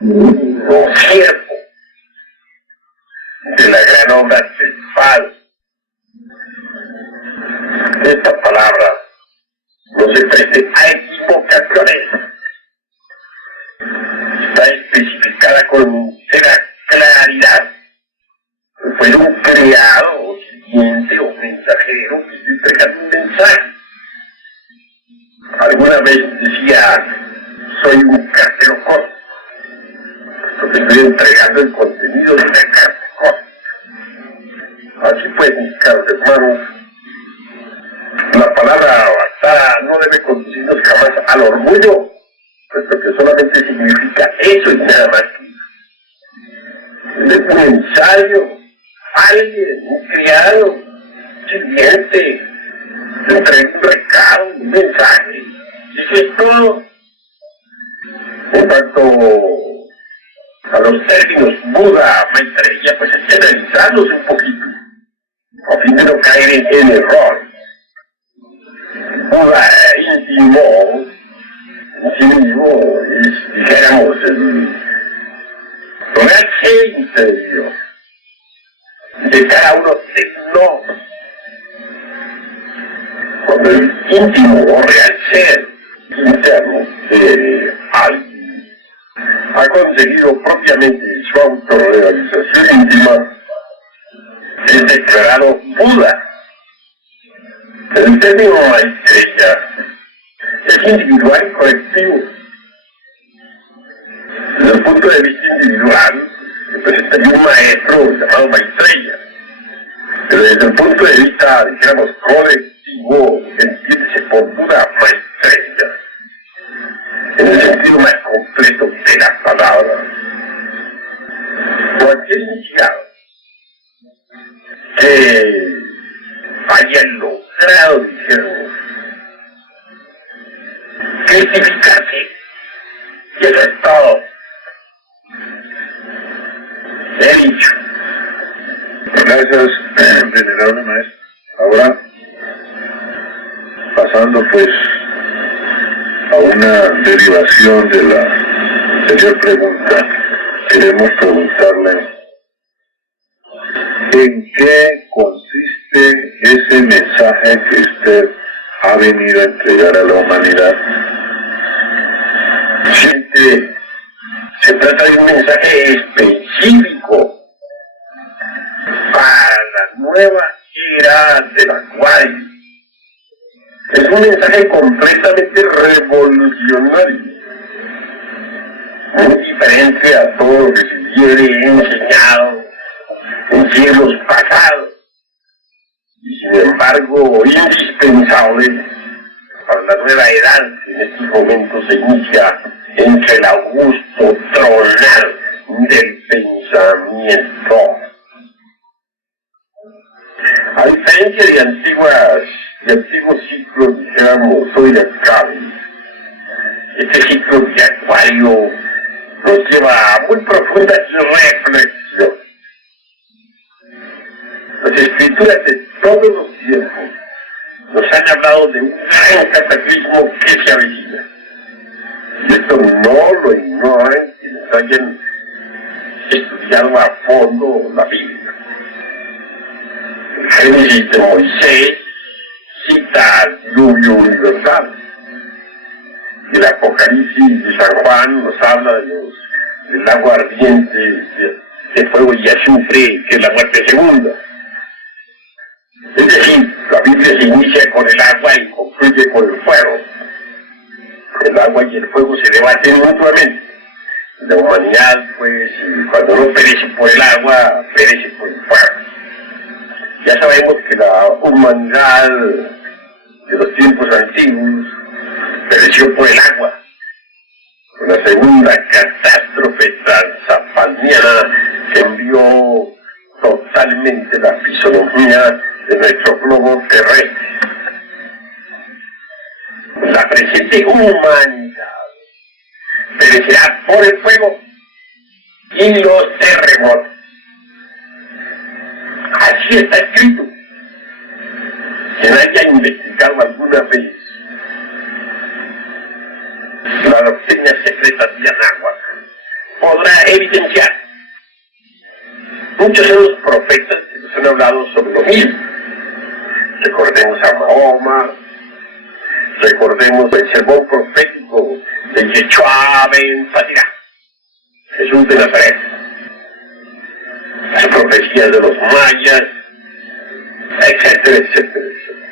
un siervo de la gran obra triunfal. Esta palabra no se preste a equivocaciones. Está especificada con entera claridad. Fue un criado o sirviente o mensajero que estoy entregando un mensaje. Alguna vez decía, soy un cartero corto, porque estoy entregando el contenido de una carta corta. Así pues, mis caros hermanos, la palabra bastada no debe conducirnos jamás al orgullo, puesto que solamente significa eso y nada más. Es un ensayo, alguien, un criado, un sirviente, entrega un recado, un mensaje, y eso es todo. En cuanto a los términos Buda, Maitreya, pues hay que analizarlos un poquito, a fin de no caer en error. Buda íntimo es, dijéramos, la esencia de Dios, de cada uno de nosotros. Cuando el íntimo o real ser interno de alguien ha conseguido propiamente su autorrealización íntima, es declarado Buda. El término Maitreya es individual y colectivo. Desde el punto de vista individual, representaría un maestro llamado Maitreya. Pero desde el punto de vista, dijéramos, colectivo, entiéndese por Buda Maitreya, en el sentido más completo de la palabra. Cualquier iniciado que haya logrado, dijéramos, cristificarse, y eso es todo. He dicho. Gracias, venerable maestro. Ahora, pasando pues a una derivación de la anterior pregunta, queremos preguntarle ¿en qué consiste ese mensaje que usted ha venido a entregar a la humanidad? Se trata de un mensaje específico para la nueva era de la cual es un mensaje completamente revolucionario, muy diferente a todo lo que se viene enseñado en siglos pasados, y sin embargo indispensable para la nueva edad que en estos momentos se inicia entre el augusto tronar del pensamiento. A diferencia de antiguos ciclos, dijéramos, zodiacales, este ciclo de Acuario nos lleva a muy profunda reflexión. Las escrituras de todos los tiempos nos han hablado de un gran cataclismo que se avecina. Y esto no lo ignoran quienes hayan estudiado a fondo la Biblia. El Génesis de Moisés cita al diluvio universal. Y el Apocalipsis de San Juan nos habla del agua ardiente, de fuego y azufre, que es la muerte segunda. Es decir, la Biblia se inicia con el agua y concluye con el fuego. El agua y el fuego se debaten mutuamente. La humanidad, pues, cuando no perece por el agua, perece por el fuego. Ya sabemos que la humanidad de los tiempos antiguos pereció por el agua. Con la segunda catástrofe transalpiniana que envió totalmente la fisonomía de nuestro globo terrestre. La presente humanidad perecerá por el fuego y los terremotos. Así está escrito. Quien haya investigado alguna vez la doctrina secreta de Anáhuac podrá evidenciar. Muchos son los profetas que nos han hablado sobre lo mismo. Recordemos a Mahoma, recordemos el sermón profético de Yeshua ben Fatirá, Jesús de Nazaret, las profecías de los mayas, etcétera, etcétera, etcétera.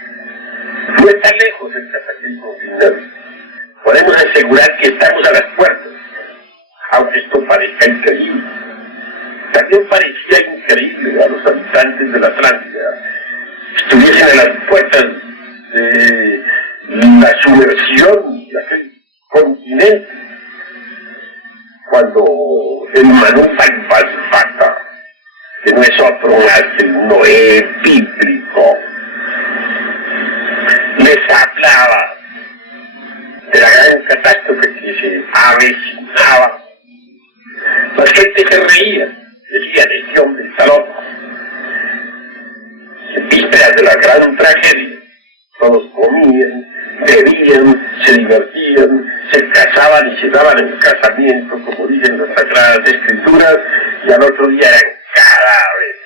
No está lejos el cataclismo final. Podemos asegurar que estamos a las puertas, aunque esto parezca increíble. También parecía increíble a los habitantes de la Atlántida estuviesen a las puertas de la sumersión de aquel continente, cuando el Manú Balbasbata, que no es otro más que el Noé bíblico, les hablaba de la gran catástrofe que se avecinaba. La gente se reía, decía de ese hombre está loco. En vísperas de la gran tragedia, todos comían, bebían, se divertían, se casaban y se daban en casamiento, como dicen las Sagradas Escrituras, y al otro día eran cadáveres.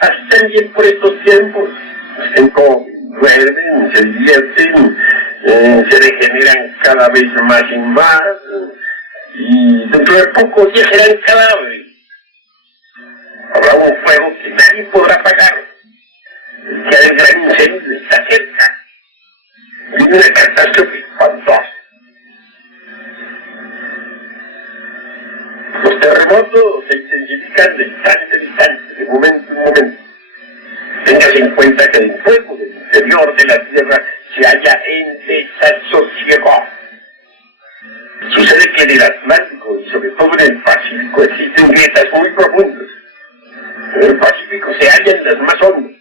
Así también por estos tiempos, se comen, duermen, se divierten, se degeneran cada vez más y más, y dentro de pocos días serán cadáveres. Habrá un fuego que nadie podrá apagar. El día del gran incendio está cerca. Viene una catástrofe espantosa. Los terremotos se intensifican de instante en instante, de momento en momento. Téngase en cuenta que el fuego del interior de la Tierra se halla en desasosiego. Sucede que en el Atlántico y sobre todo en el Pacífico existen grietas muy profundas. En el Pacífico se hallan las más hondas.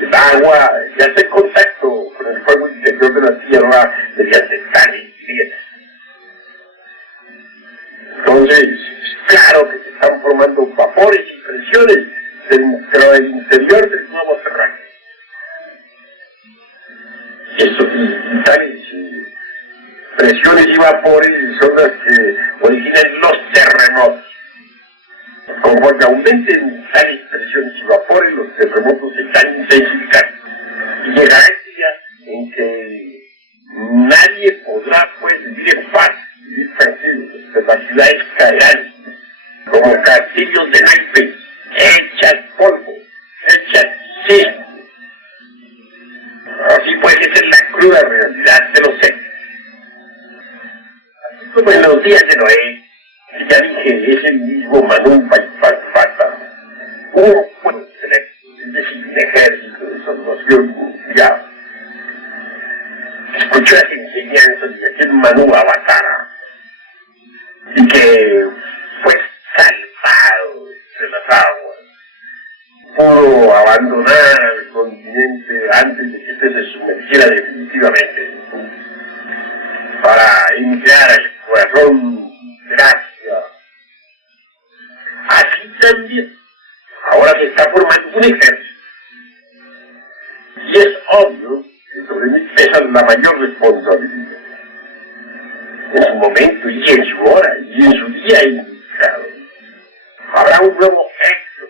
El agua ya está en contacto con el fuego interior de la Tierra mediante tales grietas. Entonces, es claro que se están formando vapores y presiones dentro del interior del globo terráqueo. Y estos tales presiones y vapores son las que originan los terremotos. Conforme aumenten tales presiones y vapores, los terremotos se están intensificando. Y llegará el día en que nadie podrá pues vivir en paz, vivir tranquilo. Las ciudades caerán como castillos de naipes, hechas polvo, hechas cisne. Así pues, esa es la cruda realidad de los hechos. Así como en los días de Noé, que ya dije, es el mismo Manú Balbasbata, un pueblo selecto, es decir, un ejército de salvación mundial. Escuchó las enseñanzas de aquel Manú Avatara y que fue salvado de las aguas. Pudo abandonar el continente antes de que este se sumergiera definitivamente para emigrar al corazón de Asia. Así también, ahora se está formando un ejército. Y es obvio que sobre mí pesa la mayor responsabilidad. En su momento y en su hora y en su día indicado, habrá un nuevo éxodo.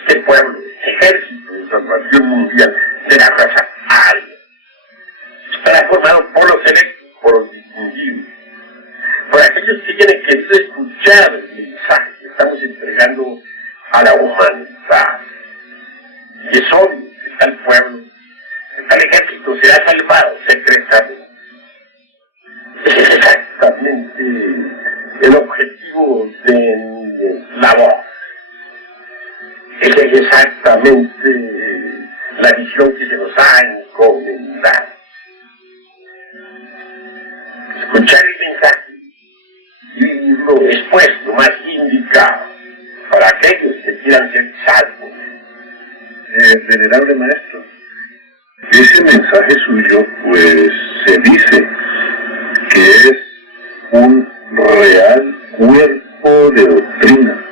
Este pueblo, este ejército de salvación mundial de la raza aria, estará formado por los electos, por los distinguidos, por aquellos que hayan querido escuchar el mensaje que estamos entregando a la humanidad. Y es obvio que tal pueblo, que tal ejército será salvado secretamente. Ese es exactamente el objetivo de mi labor. Esa es exactamente la visión que se nos ha encomendado. Escuchar el mensaje y vivirlo después lo más indicado para aquellos que quieran ser salvos. Venerable maestro, ese mensaje suyo, pues, se dice que es un real cuerpo de doctrina.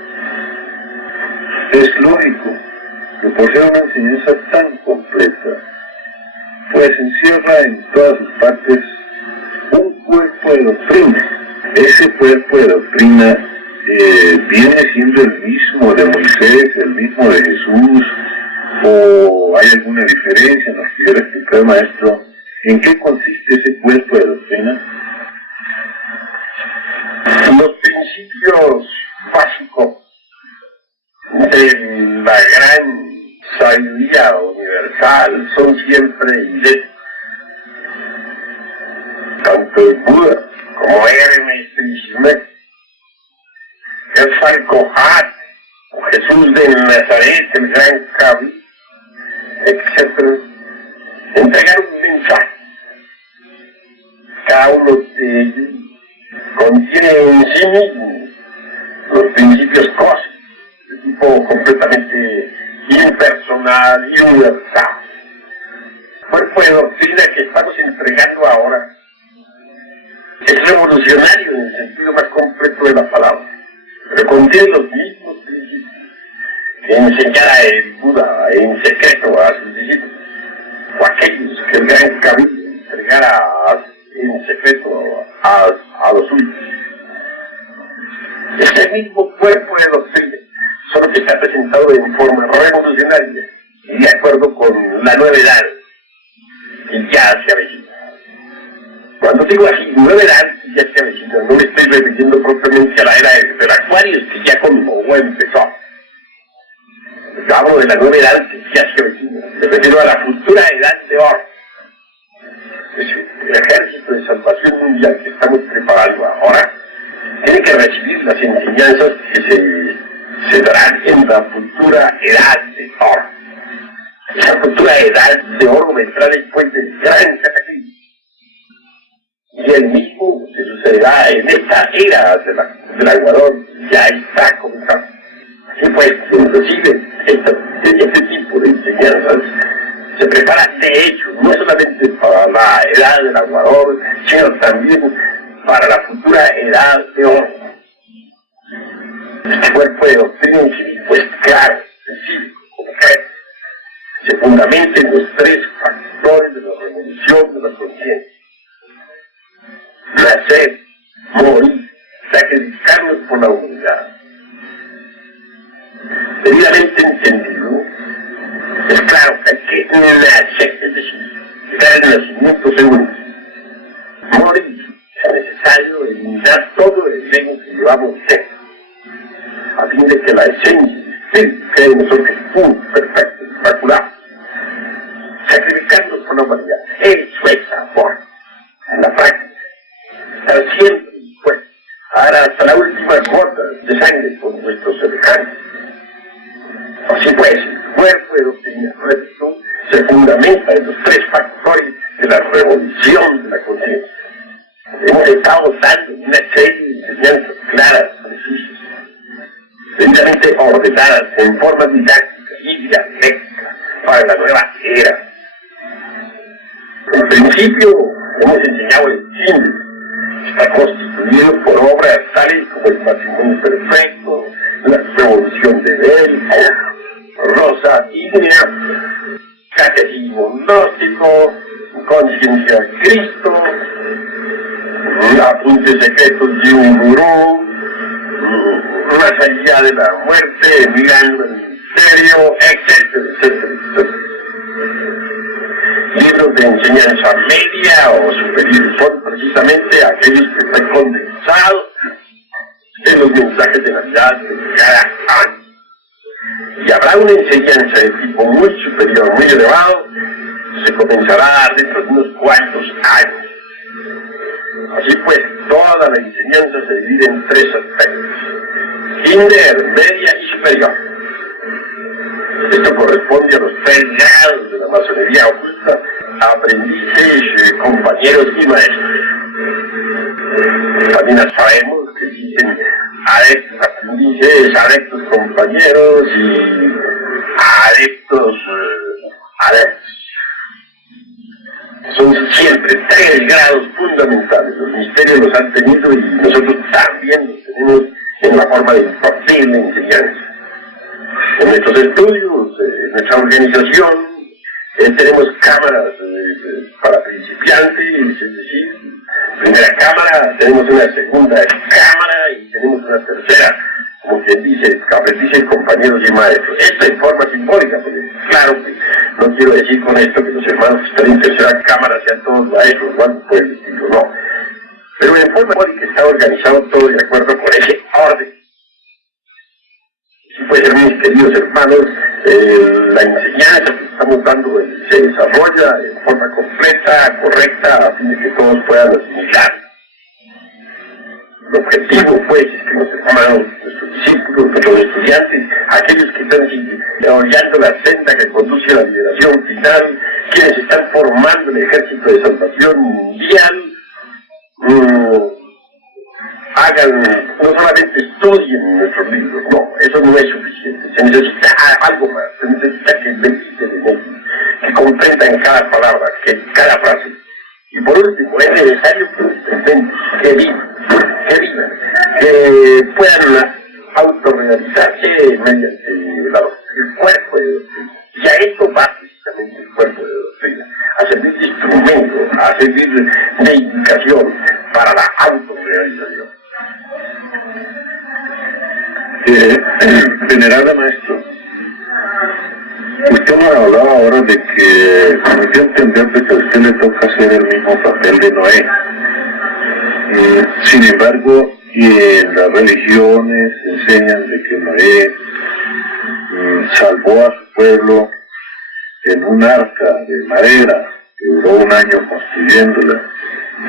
Es lógico que por ser una enseñanza tan completa, pues encierra en todas sus partes un cuerpo de doctrina. ese cuerpo de doctrina viene siendo el mismo de Moisés, el mismo de Jesús, o hay alguna diferencia, nos quisiera explicar, maestro, ¿en qué consiste ese cuerpo de doctrina? Los principios básicos de la gran sabiduría universal son siempre idénticos. Tanto el Buda como Hermes Trismegistus, el Farcohat, o Jesús de Nazaret, el gran Cabi, etc., entregaron un mensaje. Cada uno de ellos contiene en sí mismo los principios cósmicos, de tipo completamente impersonal y universal. El cuerpo de doctrina que estamos entregando ahora es revolucionario en el sentido más completo de la palabra, pero contiene los mismos principios que enseñara el Buda en secreto a sus discípulos, o aquellos que el gran Kabir entregara en secreto a los suyos. Es el mismo cuerpo de doctrina, solo que está presentado en forma revolucionaria y de acuerdo con la nueva edad que ya se avecina. Cuando digo así, nueva edad que ya se avecina, no me estoy refiriendo propiamente a la era del Acuarios que ya comenzó, empezó. Yo hablo de la nueva edad que ya se avecina, me refiero a la futura edad de oro. Es decir, el ejército de salvación mundial que estamos preparando ahora tiene que recibir las enseñanzas que se darán en la futura edad de oro. Esa futura edad de oro vendrá después del gran cataclismo. Y el mismo se sucederá en esta era del aguador, ya está comenzando. Así pues, quien recibe este tipo de enseñanzas se prepara de hecho, no solamente para la edad del aguador, sino también para la futura edad de oro. Este cuerpo de doctrina científico es claro, sencillo, concreto. Se fundamenta en los tres factores de la revolución de la conciencia: nacer, morir, sacrificarnos por la humanidad. Debidamente entendido, es claro que hay que nacer, es decir, dar el nacimiento segundo. Morir, es necesario eliminar todo el ego que llevamos dentro, a fin de que la esencia del espíritu que hay en nosotros es puro, perfecto, inmaculado. Sacrificarnos por la humanidad, eso es amor, en la práctica. Estar siempre dispuestos a dar hasta la última gota de sangre por nuestros semejantes. Así pues, el cuerpo de doctrina repito, se fundamenta en los tres factores de la revolución de la conciencia. Hemos estado dando una serie de enseñanzas claras, precisas, debidamente ordenadas en forma didáctica y dialéctica para la nueva era. En principio, hemos enseñado el símbolo. Está constituido por obras tales como el matrimonio perfecto, la revolución de Bell, Rosa Ígnea, catecismo gnóstico, conciencia de Cristo, apuntes secretos de un gurú, más allá de la muerte, mirando el misterio, etcétera, etcétera, etcétera. Libros de enseñanza media o superior son precisamente aquellos que están condensados en los mensajes de Navidad de cada año. Y habrá una enseñanza de tipo muy superior, muy elevado, que se comenzará a dar dentro de unos cuantos años. Así pues, toda la enseñanza se divide en tres aspectos: kinder, media y superior. Esto corresponde a los tres grados de la masonería oculta: aprendices, compañeros y maestros. También sabemos que existen adeptos aprendices, adeptos compañeros y adeptos adeptos. Son siempre tres grados fundamentales. Los misterios los han tenido y nosotros también los tenemos en la forma de impartir la enseñanza. En nuestros estudios, en nuestra organización, tenemos cámaras para principiantes, es decir, primera cámara, tenemos una segunda cámara y tenemos una tercera, como quien dice, aprendices, compañeros y maestros. Esto en forma simbólica, porque claro que no quiero decir con esto que los hermanos que están en tercera cámara sean todos maestros o algo por el estilo, no. Pero en forma simbólica está organizado todo de acuerdo con ese orden. Si puede ser, mis queridos hermanos, la enseñanza que estamos dando se desarrolla en forma completa, correcta, a fin de que todos puedan asimilar. El objetivo, pues, es que los hermanos, nuestros discípulos, nuestros estudiantes, aquellos que están desarrollando la senda que conduce a la liberación final, quienes están formando el ejército de salvación mundial, hagan, no solamente estudien nuestros libros, no, eso no es suficiente, se necesita algo más, se necesita que mediten en ellos, que comprendan cada palabra, que cada frase. Y por último, es necesario que experimenten, que vivan, que puedan autorrealizarse mediante el cuerpo de doctrina. Y a esto va precisamente el cuerpo de doctrina, a servir de instrumento, a servir de indicación para la autorrealización. Venerable maestro, usted nos hablaba ahora de que, como yo entender, de que a usted le toca hacer el mismo papel de Noé. Sin embargo, en las religiones enseñan de que Noé salvó a su pueblo en un arca de madera que duró 1 año construyéndola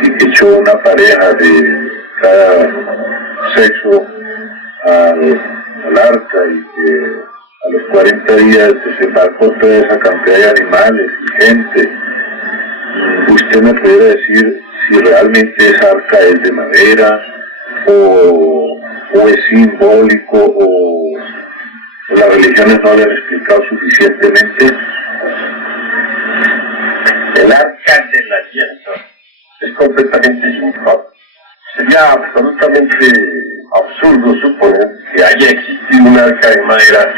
y que echó una pareja de cada sexo al arca y que a los 40 días desembarcó toda esa cantidad de animales y gente. ¿Usted me pudiera decir si realmente esa arca es de madera o es simbólico o las religiones no le han explicado suficientemente? El arca del aliento es completamente simbólico. Sería absolutamente absurdo suponer que haya existido un arca de madera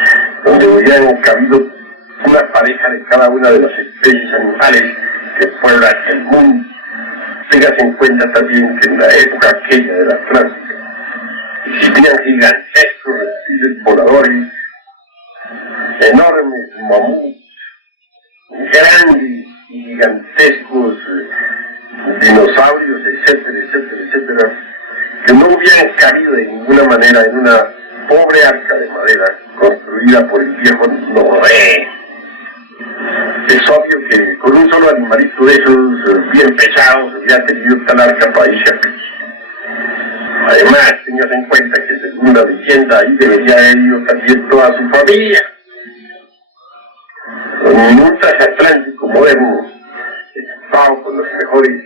donde hubieran cabido una pareja de cada una de las especies animales que pueblan el mundo. Téngase en cuenta también que en la época aquella del Atlántico existían gigantescos reptiles voladores, enormes mamuts, grandes y gigantescos dinosaurios, etcétera, etcétera, etcétera, que no hubieran cabido de ninguna manera en una pobre arca de madera construida por el viejo Noé. Es obvio que con un solo animalito de esos bien pesados hubiera tenido tal arca para irse a Cristo. Además, tengas en cuenta que según la leyenda ahí debería haber ido también toda su familia. Con un transatlántico moderno, equipado con los mejores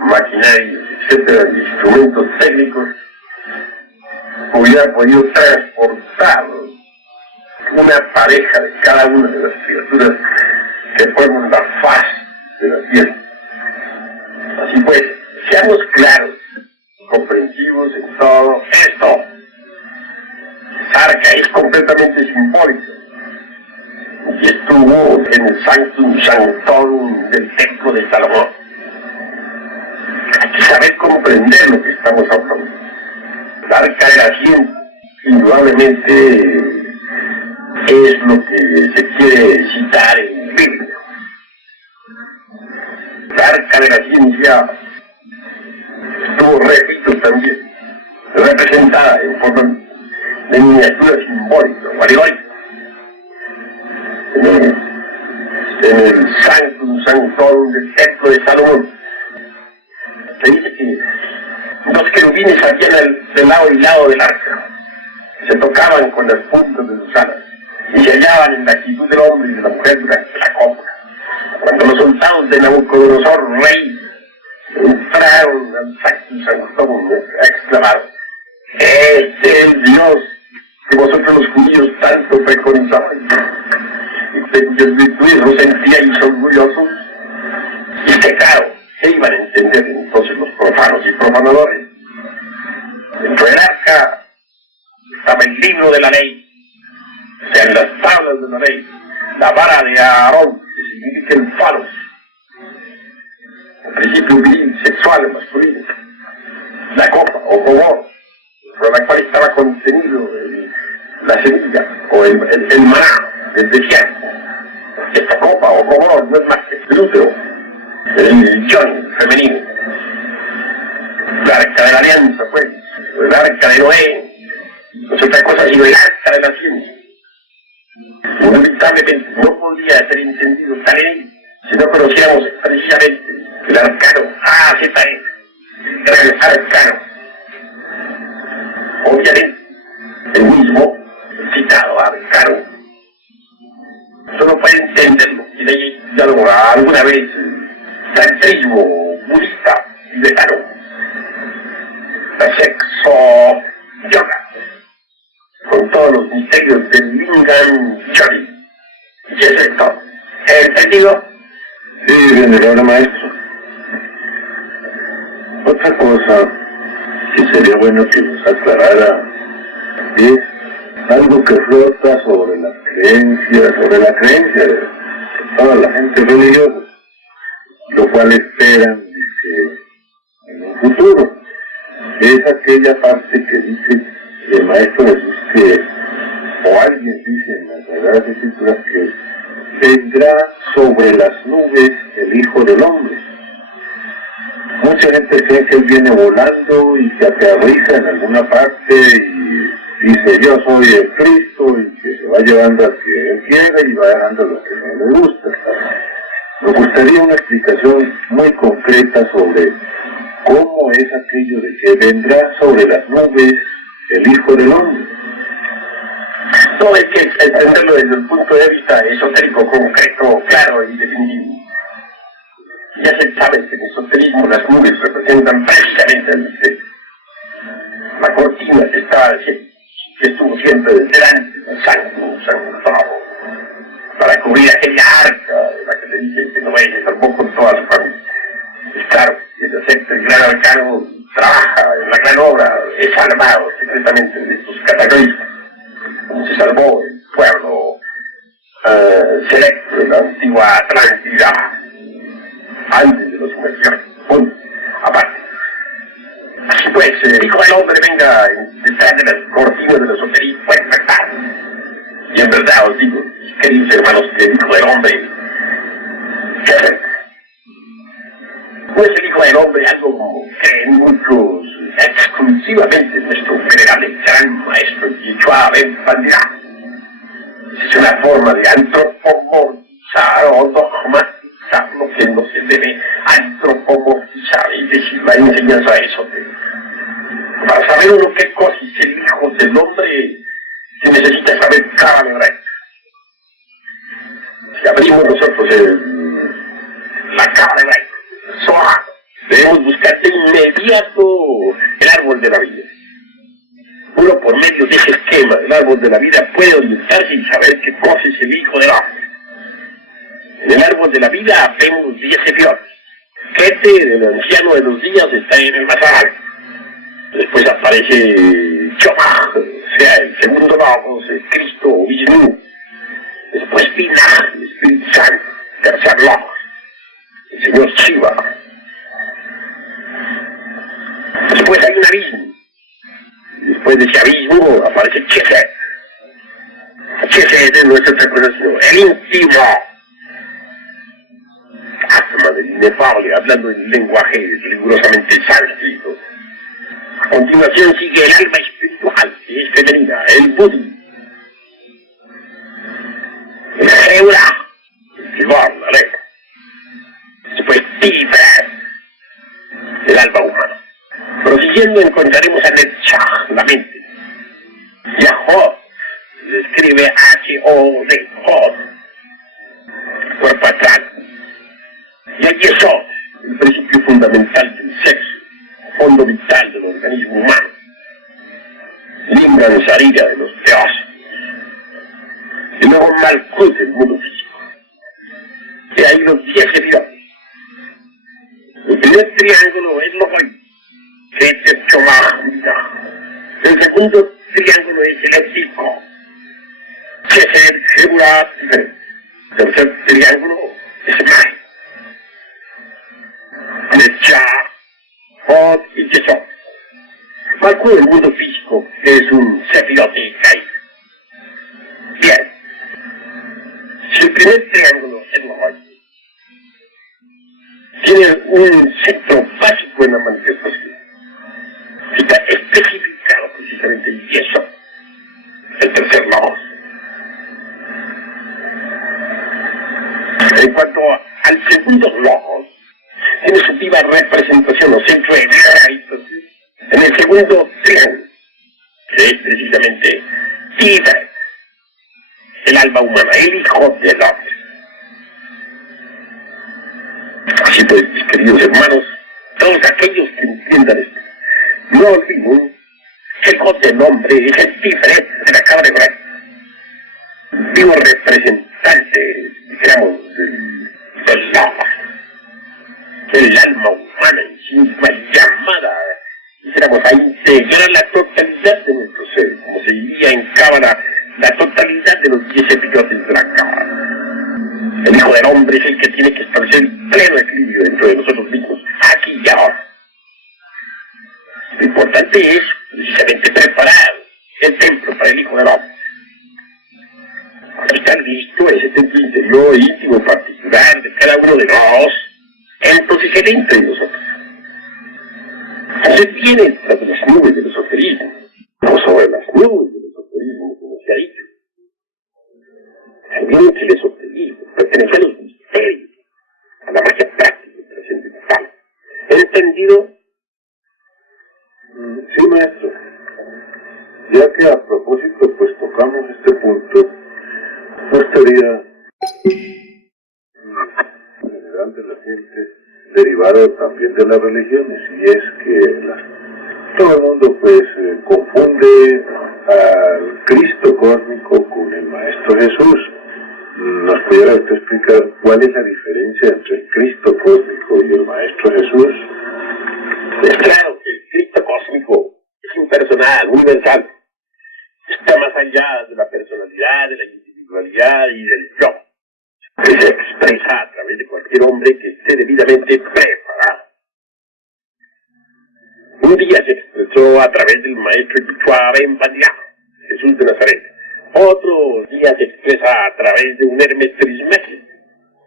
maquinarios, etcétera, y instrumentos técnicos, hubiera podido transportar una pareja de cada una de las criaturas que forman la faz de la tierra. Así pues, seamos claros, comprensivos en todo esto. Esa arca es completamente simbólica y estuvo en el Sanctum Sanctorum del Templo de Salomón. Hay que saber comprender lo que estamos hablando. La arca de la ciencia, indudablemente, es lo que se quiere citar en la Biblia. La arca de la ciencia estuvo, repito, también representada en forma de miniatura simbólica o alegórica en el Sanctum Sanctorum del Templo de Salomón. Se dice que dos querubines habían de lado y lado del arca, se tocaban con las puntas de sus alas y se hallaban en la actitud del hombre y de la mujer durante la compra. Cuando los soldados de Nabucodonosor, rey, entraron al Sanctum Sanctorum, exclamaron: "Este es el Dios que vosotros los judíos tanto preconizaban, y de cuyas virtudes os sentíais orgullosos". Y es que claro, ¿qué iban a entender entonces los profanos y profanadores? Dentro del arca estaba el libro de la ley, o sea, en las tablas de la ley, la vara de Aarón, que significa el faro. El principio viril se sexual masculino, la copa o cobor, por la cual estaba contenido la semilla o el maná del desierto. Esta copa o cobor no es más que el útero, el yon femenino, la arca de la alianza, pues, el arca de Noé, no es otra cosa sino el arca de la ciencia. Inevitablemente no podría ser entendido tal en él si no conociéramos precisamente el arcano AZE, el gran arcano. Obviamente, el mismo citado arcano solo puede entenderlo quien haya estudiado alguna vez tantrismo budista tibetano, la sexo yoga, con todos los misterios del Lingam Yoni. ¿Y es esto? ¿Entendido? Sí, venerable maestro. Otra cosa que sería bueno que nos aclarara es algo que flota sobre la creencia de toda la gente religiosa, lo cual esperan, dice, en un futuro. Es aquella parte que dice el Maestro Jesús o alguien dice en las Sagradas Escrituras que vendrá sobre las nubes el Hijo del Hombre. Mucha gente cree que él viene volando y se aterriza en alguna parte y dice yo soy el Cristo y que se va llevando al que él quiere y va dejando lo que no le gusta. Me gustaría una explicación muy concreta sobre cómo es aquello de que vendrá sobre las nubes el Hijo del Hombre. No, es que entenderlo desde el punto de vista esotérico, concreto, claro y definitivo. Ya se sabe que en el esoterismo las nubes representan precisamente el misterio. La cortina que estuvo siempre delante del Sanctorum, para cubrir aquella arca de la que le dice que Noé se salvó con toda su familia. Es claro, y el acepto el gran arcano trabaja en la gran obra, es salvado secretamente de estos cataclismos, como se salvó el pueblo selecto de la antigua Atlántida antes de los sumerios. Punto. Aparte. Así pues, el Hijo del Hombre venga detrás de las cortinas del esoterismo, pues verdad. Y en verdad os digo, queridos hermanos, que el Hijo del Hombre se acerca. No es el Hijo del Hombre algo como creen muchos, exclusivamente nuestro venerable gran maestro Yeshua Ben Pandira. Es una forma de antropomorfizar o dogmatizar lo que no se debe antropomorfizar, es decir, la enseñanza esotérica. Para saber uno qué cosa es el Hijo del Hombre, se necesita saber cada hebraica. Si abrimos nosotros la cámara hebraica, Zohar, debemos buscar de inmediato el árbol de la vida. Uno por medio de ese esquema del árbol de la vida puede orientarse y saber qué cosa es el Hijo del Hombre. En el árbol de la vida vemos 10 sefirot. Keter, el anciano de los días, está en el más alto. Después aparece Chomach, o sea, el segundo logos, el Cristo o Vishnu. Después Binah, el Espíritu Santo, tercer logos, el Señor Shiva. Después hay un abismo. Después de ese abismo aparece Chesed. Chesed no es otra cosa sino el íntimo. Atma del inefable, hablando en lenguaje rigurosamente sánscrito. A continuación sigue el alma espiritual, que es femenina, el Buddhi. El Geura, el Gibor, la letra. Después Tiferet, el alma humana. Prosiguiendo encontraremos a Netzach, la mente. Y a Hod, se escribe H-O-D, Hod, cuerpo astral. Y a Yesod, el principio fundamental del sexo, fondo vital del organismo humano. Limbran Sarira de los teósofos. Y luego Malkut, el mundo físico. Y hay los 10 sefirot. El primer triángulo es Logoy. Keter, Chomach, Binah. El segundo triángulo es el Éptico. Chesed, Geburah, Tiferet. El tercer triángulo es Mai. Netzach, Calculo el mundo físico es un sefirote caído. Bien. Si el primer triángulo etmológico tiene un centro básico en la manifestación, está especificado precisamente y eso, el tercer logos. En cuanto al segundo logos, tiene su viva representación o centro de realización en el segundo triángulo, que es precisamente Tíber, el alma humana, el hijo del hombre. Así pues, mis queridos hermanos, todos aquellos que entiendan esto, no olviden que el hijo del hombre es el Tíber de la cabra de Bray, vivo representante, digamos, del alma. El alma humana en sí misma llamada, dijéramos, a integrar la totalidad de nuestro ser, como se diría en cábala, la totalidad de los 10 epigotes de la cábala. El Hijo del Hombre es el que tiene que establecer el pleno equilibrio dentro de nosotros mismos, aquí y ahora. Lo importante es, precisamente, preparar el templo para el Hijo del Hombre. Estar listo ese templo interior, íntimo, particular de cada uno de nosotros. Entonces él entra en nosotros. Entonces viene tras de las nubes del esoterismo, no sobre las nubes del esoterismo, como se ha dicho. También entre el esoterismo, pertenece a los misterios, a la magia práctica y trascendental. ¿Entendido? Sí, maestro. Ya que a propósito, pues tocamos este punto, no estaría general de la gente derivado también de las religiones, y es que todo el mundo pues confunde al Cristo cósmico con el Maestro Jesús. ¿Nos pudiera usted explicar cuál es la diferencia entre el Cristo cósmico y el Maestro Jesús? Es claro que el Cristo cósmico es impersonal, universal. Está más allá de la personalidad, de la individualidad y del yo. Que se expresa a través de cualquier hombre que esté debidamente preparado. Un día se expresó a través del maestro Quichua Ben Padilla, Jesús de Nazaret. Otro día se expresa a través de un Hermes Trismegisto,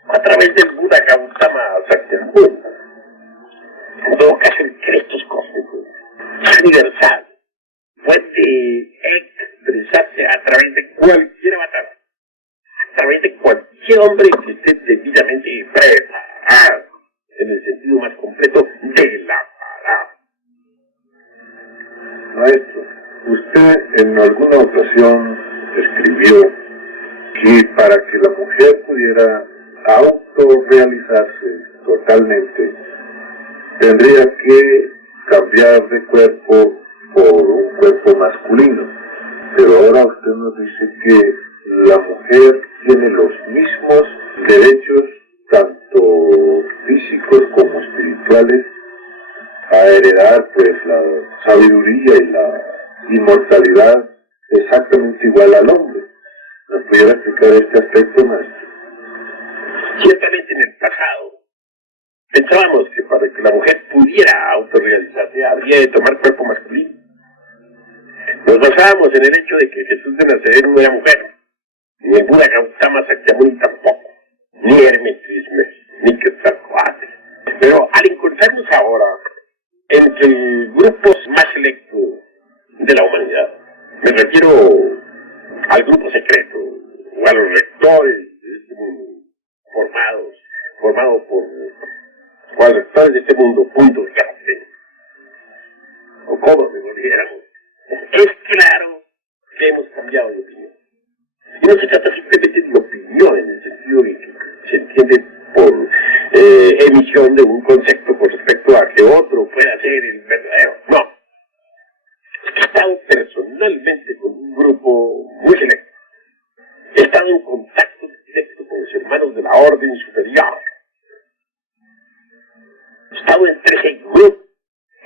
a través del Buda Gautama Sakyamuni. En todo caso, el Cristo es cósmico, es universal, puede expresarse a través de cualquier avatar, a través de cualquier hombre que esté debidamente preparado, en el sentido más completo de la palabra. Maestro, usted en alguna ocasión escribió que para que la mujer pudiera autorrealizarse totalmente, tendría que cambiar de cuerpo por un cuerpo masculino. Pero ahora usted nos dice que la mujer tiene los mismos derechos, tanto físicos como espirituales, a heredar pues la sabiduría y la inmortalidad exactamente igual al hombre. ¿Nos pudiera explicar este aspecto, maestro? Ciertamente en el pasado pensábamos que para que la mujer pudiera autorrealizarse habría de tomar cuerpo masculino. Nos basábamos en el hecho de que Jesús de Nazaret no era mujer, ni el Buda Gautama Sakyamuni tampoco, ni Hermes Trismegisto, ni Quetzalcóatl. Pero al encontrarnos ahora entre grupos más selectos de la humanidad, me refiero al grupo secreto, o a los rectores de este mundo, formados por los rectores de este mundo, punto de arte, o como lo dijéramos, es claro que hemos cambiado de opinión. Y no se trata simplemente de opinión en el sentido de que se entiende por emisión de un concepto con respecto a que otro pueda ser el verdadero. No. Es que he estado personalmente con un grupo muy selecto. He estado en contacto directo con los hermanos de la orden superior. He estado entre ese grupo,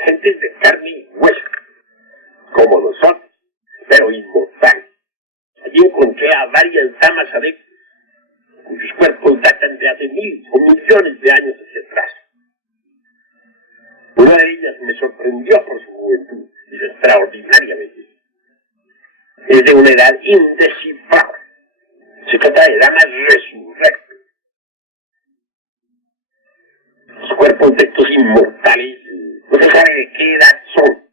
gentes de carne y hueso, como nosotros, pero inmortales. Allí encontré a varias damas adeptas, cuyos cuerpos datan de hace 1000 o millones de años hacia atrás. Una de ellas me sorprendió por su juventud y su extraordinaria belleza. Es de una edad indescifrable. Se trata de damas resurrectas. Los cuerpos de estos inmortales no se sabe de qué edad son.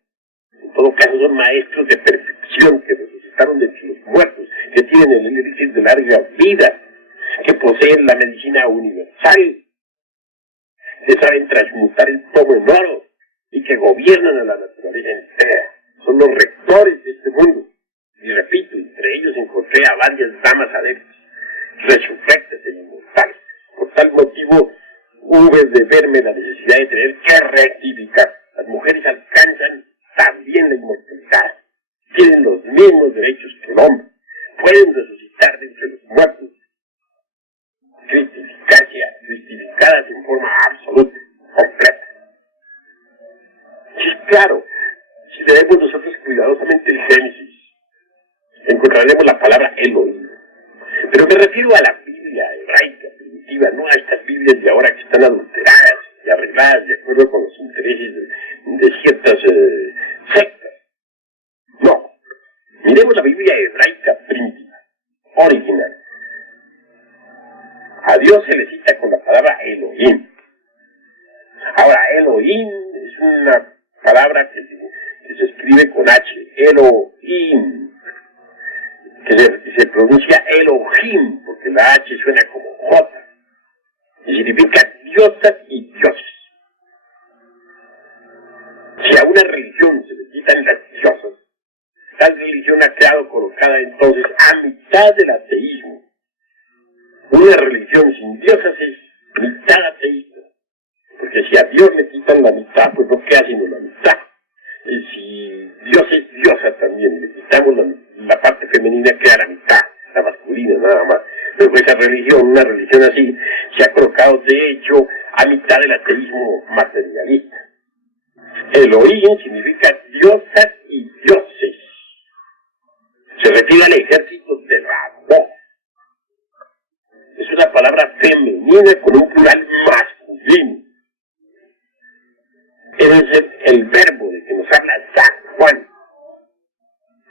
En todo caso son maestros de perfección que resucitaron de entre los muertos, que tienen el elixir de larga vida, que poseen la medicina universal, que saben transmutar el plomo en oro y que gobiernan a la naturaleza entera. Son los rectores de este mundo. Y repito, entre ellos encontré a varias damas adeptas, resurrectas e inmortales. Por tal motivo, hube de verme la necesidad de tener que rectificar. Las mujeres alcanzan también la inmortalidad. Tienen los mismos derechos que el hombre. Pueden resucitar de entre los muertos. Cristificadas en forma absoluta, completa. Sí, claro, si leemos nosotros cuidadosamente el Génesis, encontraremos la palabra Elohim. Pero me refiero a la Biblia hebraica primitiva, no a estas Biblias de ahora que están adulteradas y arregladas de acuerdo con los intereses de ciertas sectas. No, miremos la Biblia hebraica primitiva, original. A Dios se le cita con la palabra Elohim. Ahora, Elohim es una palabra que se escribe con H, Elohim, que se pronuncia Elohim, porque la H suena como J, y significa diosas y dioses. Si a una religión se le quitan las diosas, tal religión ha quedado colocada entonces a mitad del ateísmo. Una religión sin diosas es mitad ateísta, porque si a Dios le quitan la mitad, pues no queda sino la mitad. Y si Dios es diosa también, le quitamos la parte femenina, queda la mitad, la masculina nada más. Pero esa religión, una religión así, se ha colocado de hecho a mitad del ateísmo materialista. Elohim significa diosas y dioses. Se refiere al ejército de Rabó. Es una palabra femenina con un plural masculino. Es el verbo de que nos habla San Juan.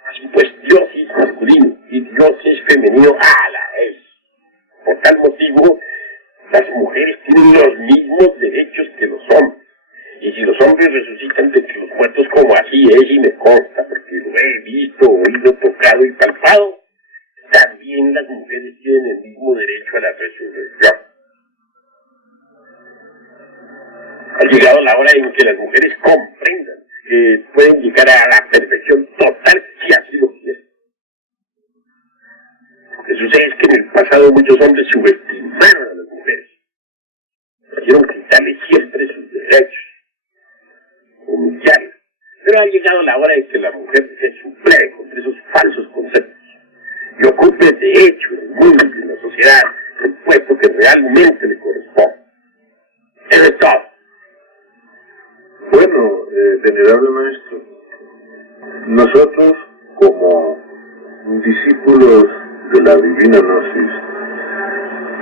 Así pues, Dios es masculino y Dios es femenino a la vez. Por tal motivo, las mujeres tienen los mismos derechos que los hombres. Y si los hombres resucitan de entre los muertos, como así es y me consta, porque lo he visto, oído, tocado y palpado, también las mujeres tienen el mismo derecho a la resurrección. Ha llegado la hora en que las mujeres comprendan que pueden llegar a la perfección total si así lo quieren. Lo que sucede es que en el pasado muchos hombres subestimaron a las mujeres. Quisieron quitarles siempre sus derechos, humillarlas. Pero ha llegado la hora en que la mujer se suplee contra esos falsos conceptos y ocupe de hecho en el mundo y en la sociedad el puesto que realmente le corresponde. Eso es todo. Bueno, venerable maestro, nosotros como discípulos de la Divina Gnosis,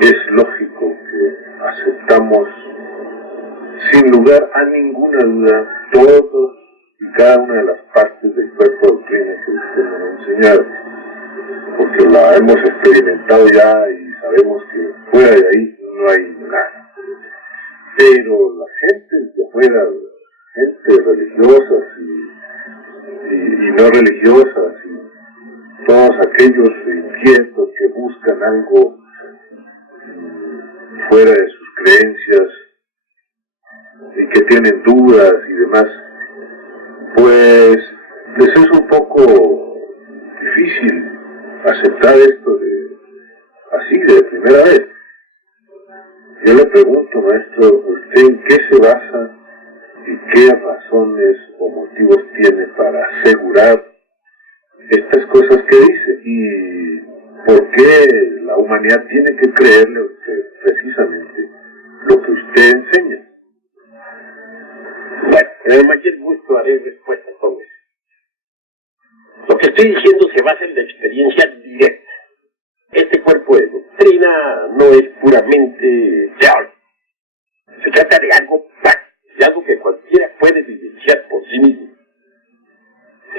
es lógico que aceptamos sin lugar a ninguna duda todos y cada una de las partes del cuerpo de doctrina que usted nos ha enseñado, porque la hemos experimentado ya y sabemos que fuera de ahí no hay nada. Pero las gentes de afuera, gente religiosas y no religiosas, y todos aquellos inquietos que buscan algo fuera de sus creencias y que tienen dudas y demás, pues les es un poco difícil aceptar esto así de primera vez. Yo le pregunto, maestro, ¿usted en qué se basa y qué razones o motivos tiene para asegurar estas cosas que dice? ¿Y por qué la humanidad tiene que creerle a usted precisamente lo que usted enseña? Bueno, con el mayor gusto haré respuesta a todo eso. Lo que estoy diciendo se basa en la experiencia directa. Este cuerpo de doctrina no es puramente teórico. Se trata de algo práctico. de algo que cualquiera puede vivenciar por sí mismo,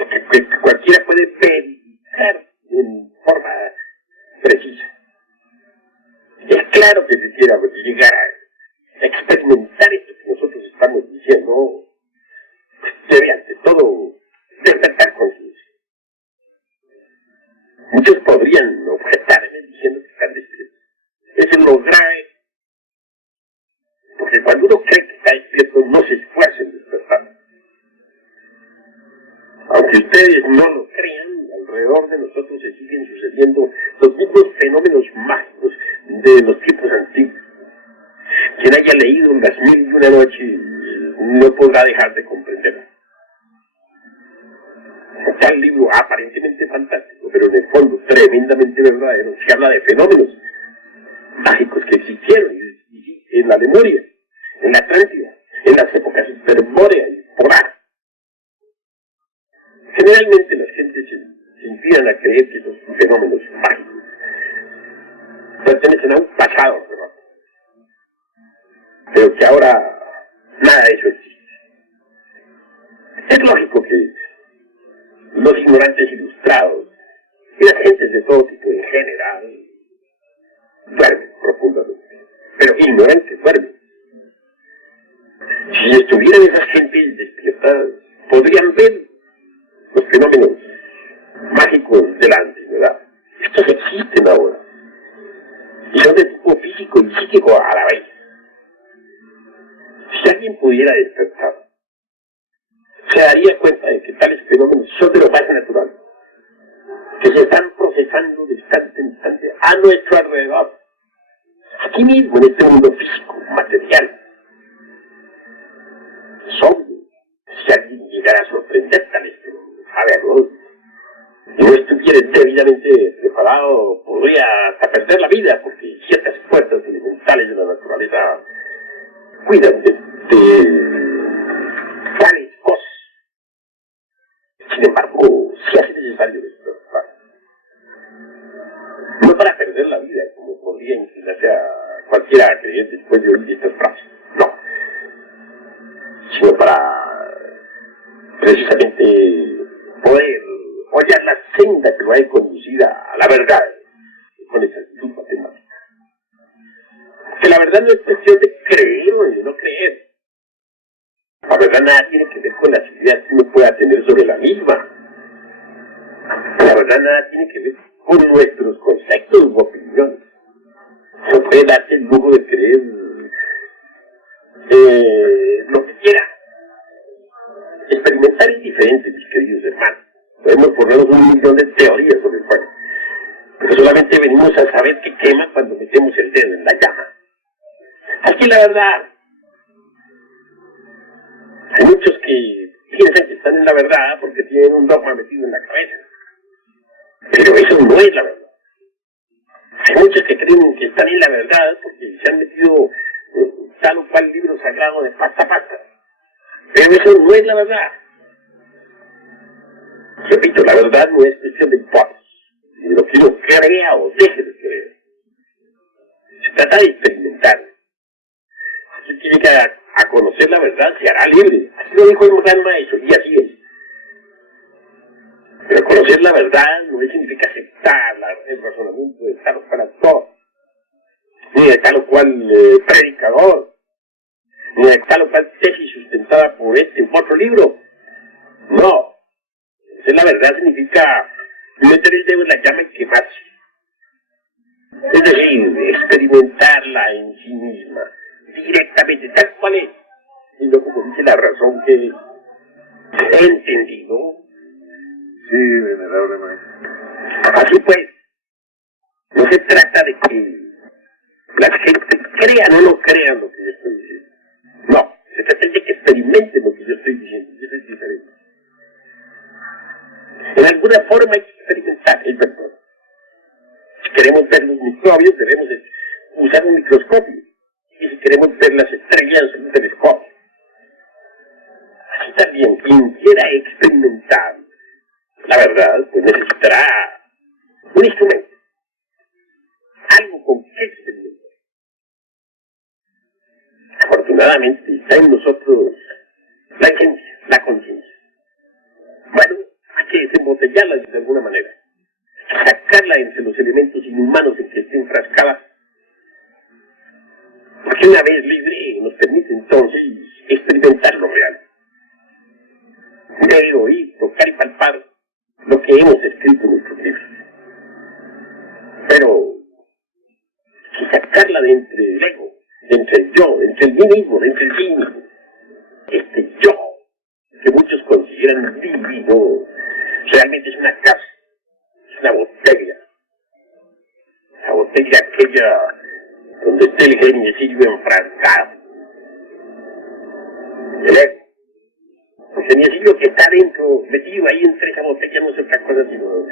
que cualquiera puede verificar en forma precisa. Es claro que se quiera llegar a experimentar esto que nosotros estamos diciendo, debe ante todo despertar conciencia. Muchos podrían objetarme diciendo que están despiertos. Eso es lo grave, porque cuando uno cree que está despierto no se esfuerza en despertar. Aunque ustedes no lo crean, alrededor de nosotros se siguen sucediendo los mismos fenómenos mágicos de los tiempos antiguos. Quien haya leído Las 1001 noches no podrá dejar de comprenderlo. Tal libro aparentemente fantástico, pero en el fondo tremendamente verdadero, se habla de fenómenos mágicos que existieron en la Lemuria, en la Atlántida, en las épocas hiperbóreas y polares. Generalmente las gentes se inclinan a creer que los fenómenos mágicos pertenecen a un pasado remoto, pero que ahora nada de eso existe. Es lógico que los ignorantes ilustrados y las gentes de todo tipo en general duermen profundamente, pero ignorantes duermen. Si estuvieran esas gentes despiertadas, podrían ver los fenómenos mágicos de la antigüedad. Estos existen ahora, y son de tipo físico y psíquico a la vez. Si alguien pudiera despertar, se daría cuenta de que tales fenómenos son de lo más natural, que se están procesando de instante en instante a nuestro alrededor, aquí mismo en este mundo físico, material. Es obvio, si alguien llegara a sorprender tales fenómenos, a verlos, y no estuviera debidamente preparado, podría hasta perder la vida, porque ciertas fuerzas elementales de la naturaleza cuidan de tales cosas. Sin embargo, si hace necesario despertar, no para perder la vida, como podría inclinarse a cualquiera creyente después de oír estas frases, no, sino para precisamente poder hallar la senda que lo ha conducido a la verdad con exactitud matemática. Que la verdad no es cuestión de creer o de no creer. La verdad nada tiene que ver con las ideas que uno pueda tener sobre la misma. La verdad nada tiene que ver con nuestros conceptos u opiniones. No puede darse el lujo de creer lo que quiera. Experimentar es diferente, mis queridos hermanos. Podemos ponernos 1.000.000 de teorías sobre el fuego, pero solamente venimos a saber que quema cuando metemos el dedo en la llama. Aquí la verdad, hay muchos que piensan que están en la verdad porque tienen un dogma metido en la cabeza, pero eso no es la verdad. Hay muchos que creen que están en la verdad porque se han metido tal o cual libro sagrado de pasta a pasta, pero eso no es la verdad. Repito, la verdad no es cuestión de hipótesis, ni de lo que uno crea o deje de creer. Se trata de experimentar. Si tiene que a conocer la verdad, se hará libre. Así lo dijo el gran maestro, y así es. Pero conocer la verdad no significa aceptar el razonamiento de tal o cual actor, ni de tal o cual predicador, ni de tal o cual tesis sustentada por este u otro libro. No. Conocer la verdad significa meter el dedo en la llama y quemarse. Es decir, experimentarla en sí misma, directamente, tal cual es. Y no como dice la razón que he entendido. Sí, venerable maestro. Así pues, no se trata de que la gente crean o no crean lo que yo estoy diciendo. No, se trata de que experimenten lo que yo estoy diciendo. Eso es diferente. En alguna forma hay que experimentar el vector. Si queremos ver los microbios, debemos usar un microscopio. Y si queremos ver las estrellas, un telescopio. Así también, quien quiera experimentar la verdad, pues necesitará un instrumento. Algo con que experimentar. afortunadamente está en nosotros la esencia, la conciencia. Bueno, hay que desembotellarla de alguna manera, sacarla entre los elementos inhumanos en que esté enfrascada, porque una vez libre nos permite entonces experimentar lo real. Ver, oír, tocar y palpar lo que hemos escrito en nuestros libros. Pero hay que sacarla de entre el ego, de entre el yo, de entre el mí mismo, de entre el sí mismo. Este yo, que muchos consideran divino, realmente es una casa, es una botella. La botella aquella donde está el geniecillo enfrascado. El ego. El geniecillo que está dentro, metido ahí entre esa botella, no es otra cosa sino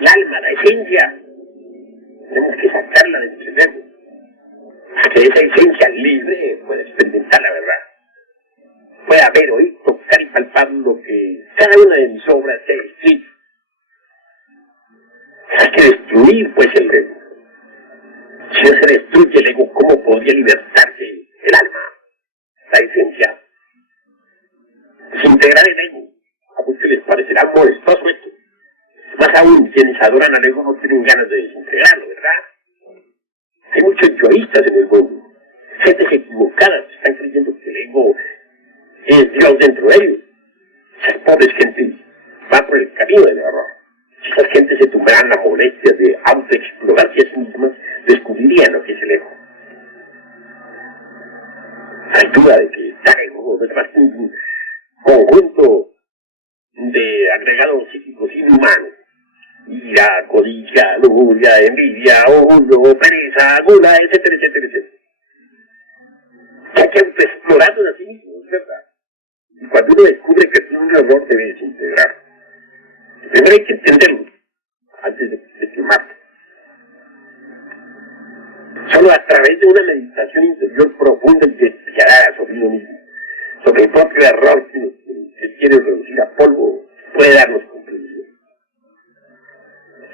el alma, la esencia. Tenemos que sacarla de nuestro ego. Para que esa esencia libre pueda experimentar la verdad. Pueda ver, oír, tocar y palpar lo que cada una de mis obras ha escrito. Hay que destruir, pues, el ego. Si no se destruye el ego, ¿cómo podría libertarse el alma, la esencia? Desintegrar el ego. A muchos les parecerá molestoso esto. Más aún, quienes adoran al ego no tienen ganas de desintegrarlo, ¿verdad? Hay muchos yoístas en el mundo. Gentes equivocadas están creyendo que el ego es Dios dentro de ellos. Esas pobres gentes van por el camino del error. Si esas gentes se tomaran la molestia de autoexplorarse a sí mismas, descubrirían lo que es el ego. Hay duda de que tal ego no es más que un conjunto de agregados psíquicos inhumanos. Ira, codicia, lujuria, envidia, orgullo, pereza, gula, etcétera, etcétera, etcétera. Hay que autoexplorarnos a sí mismos, ¿verdad? Y cuando uno descubre que tiene un error, debe desintegrar. Primero hay que entenderlo, antes de quemarlo. Solo a través de una meditación interior profunda y despiadada sobre uno mismo, sobre el propio error que quiere reducir a polvo, puede darnos comprensión.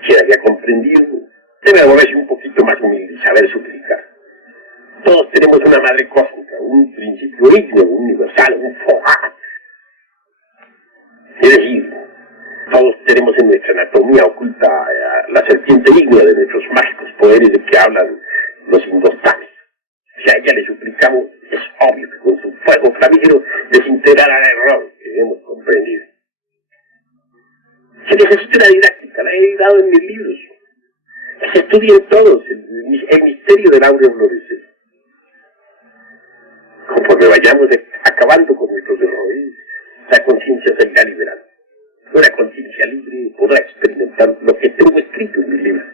Quien haya comprendido, debe volverse un poquito más humilde y saber suplicar. Todos tenemos una madre cósmica, un principio ígneo, universal, un fogar. Es decir, todos tenemos en nuestra anatomía oculta la serpiente ígnea de nuestros mágicos poderes de que hablan los indostanes. Si a ella le suplicamos, es obvio que con su fuego flamígero desintegrará el error que hemos comprendido. Se necesita una didáctica, la he dado en mis libros. Que se estudien todos el misterio del áureo florecer. Conforme vayamos acabando con nuestros errores, la conciencia se irá liberando. Una conciencia libre podrá experimentar lo que tengo escrito en mis libros.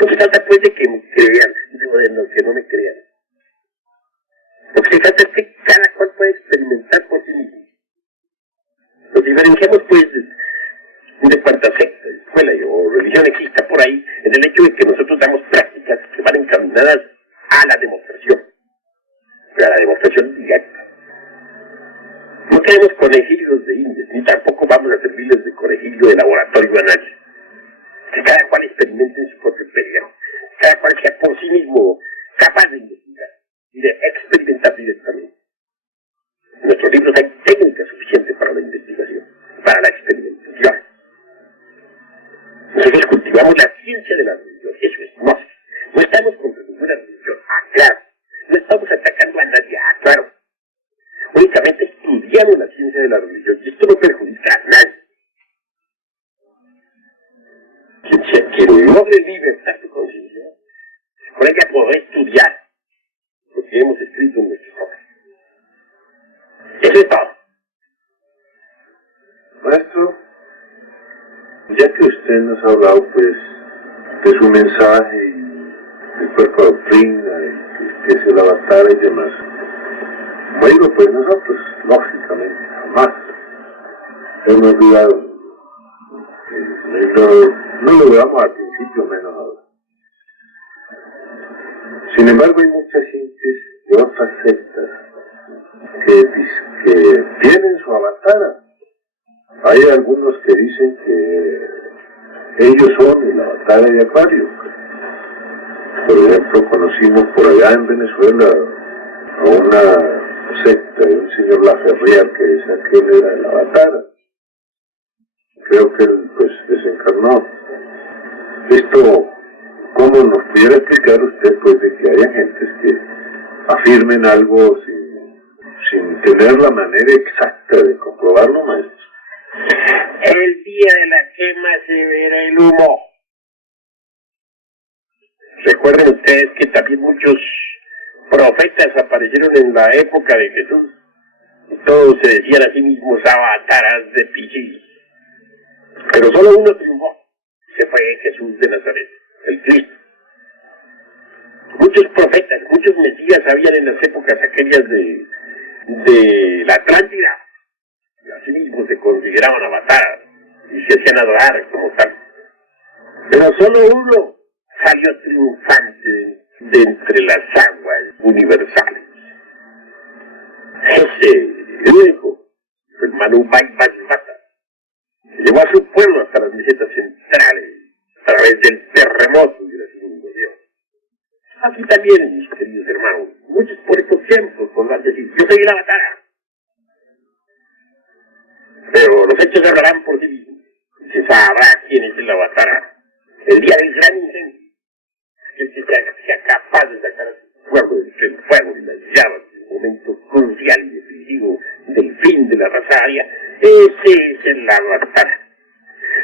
No se trata pues de que me crean, de los que no me crean. Lo que se trata es que cada cual pueda experimentar por sí mismo. Nos diferenciamos pues de cuanta secta, escuela o religión exista por ahí, en el hecho de que nosotros damos prácticas que van encaminadas a la demostración directa. No queremos conejillos de indias, ni tampoco vamos a servirles de conejillo de laboratorio a nadie. Que cada cual experimente en su propio pellejo, cada cual sea por sí mismo capaz de investigar y de experimentar directamente. En nuestros libros hay técnica suficiente para la investigación, para la experimentación. Nosotros cultivamos la ciencia de la religión, eso es gnosis. No estamos contra ninguna religión, claro. No estamos atacando a nadie, claro. Únicamente estudiamos la ciencia de la religión y esto no perjudica a nadie. Quien logre libertad de conciencia, con ella podrá estudiar lo que hemos escrito en nuestras obras. Eso es todo. Maestro, ya que usted nos ha hablado pues de su mensaje y del cuerpo de doctrina y que es el avatar y demás, bueno, pues nosotros, lógicamente, jamás hemos dudado. No lo veamos al principio, menos ahora. Sin embargo, hay muchas gentes de otras sectas que tienen su avatar. Hay algunos que dicen que ellos son el avatar de Acuario. Por ejemplo, conocimos por allá en Venezuela a una secta de un señor Laferrier que decía que él era el avatar. Creo que él pues desencarnó. Esto, ¿cómo nos pudiera explicar usted pues de que haya gentes que afirmen algo sin tener la manera exacta de comprobarlo, maestro? El día de la quema se verá el humo. Recuerden ustedes que también muchos profetas aparecieron en la época de Jesús. Todos se decían a sí mismos avataras de Pichis. Pero solo uno triunfó. Se fue Jesús de Nazaret, el Cristo. Muchos profetas, muchos mesías habían en las épocas aquellas de la Atlántida. Y así mismo se consideraban avataras y se hacían adorar como tal. Pero solo uno salió triunfante de entre las aguas universales. Ese, el único, fue el Manu Bhagavata. Llevó a su pueblo hasta las mesetas centrales, a través del terremoto y de la inundación. Aquí también, mis queridos hermanos, muchos por estos tiempos podrán decir, yo soy el avatar. Pero los hechos hablarán por sí mismos. Y se sabrá quién es el avatar. El día del gran incendio. El que sea capaz de sacar a su pueblo del fuego y las llamas en un momento crucial y decisivo del fin de la raza aria. Ese es el avatar.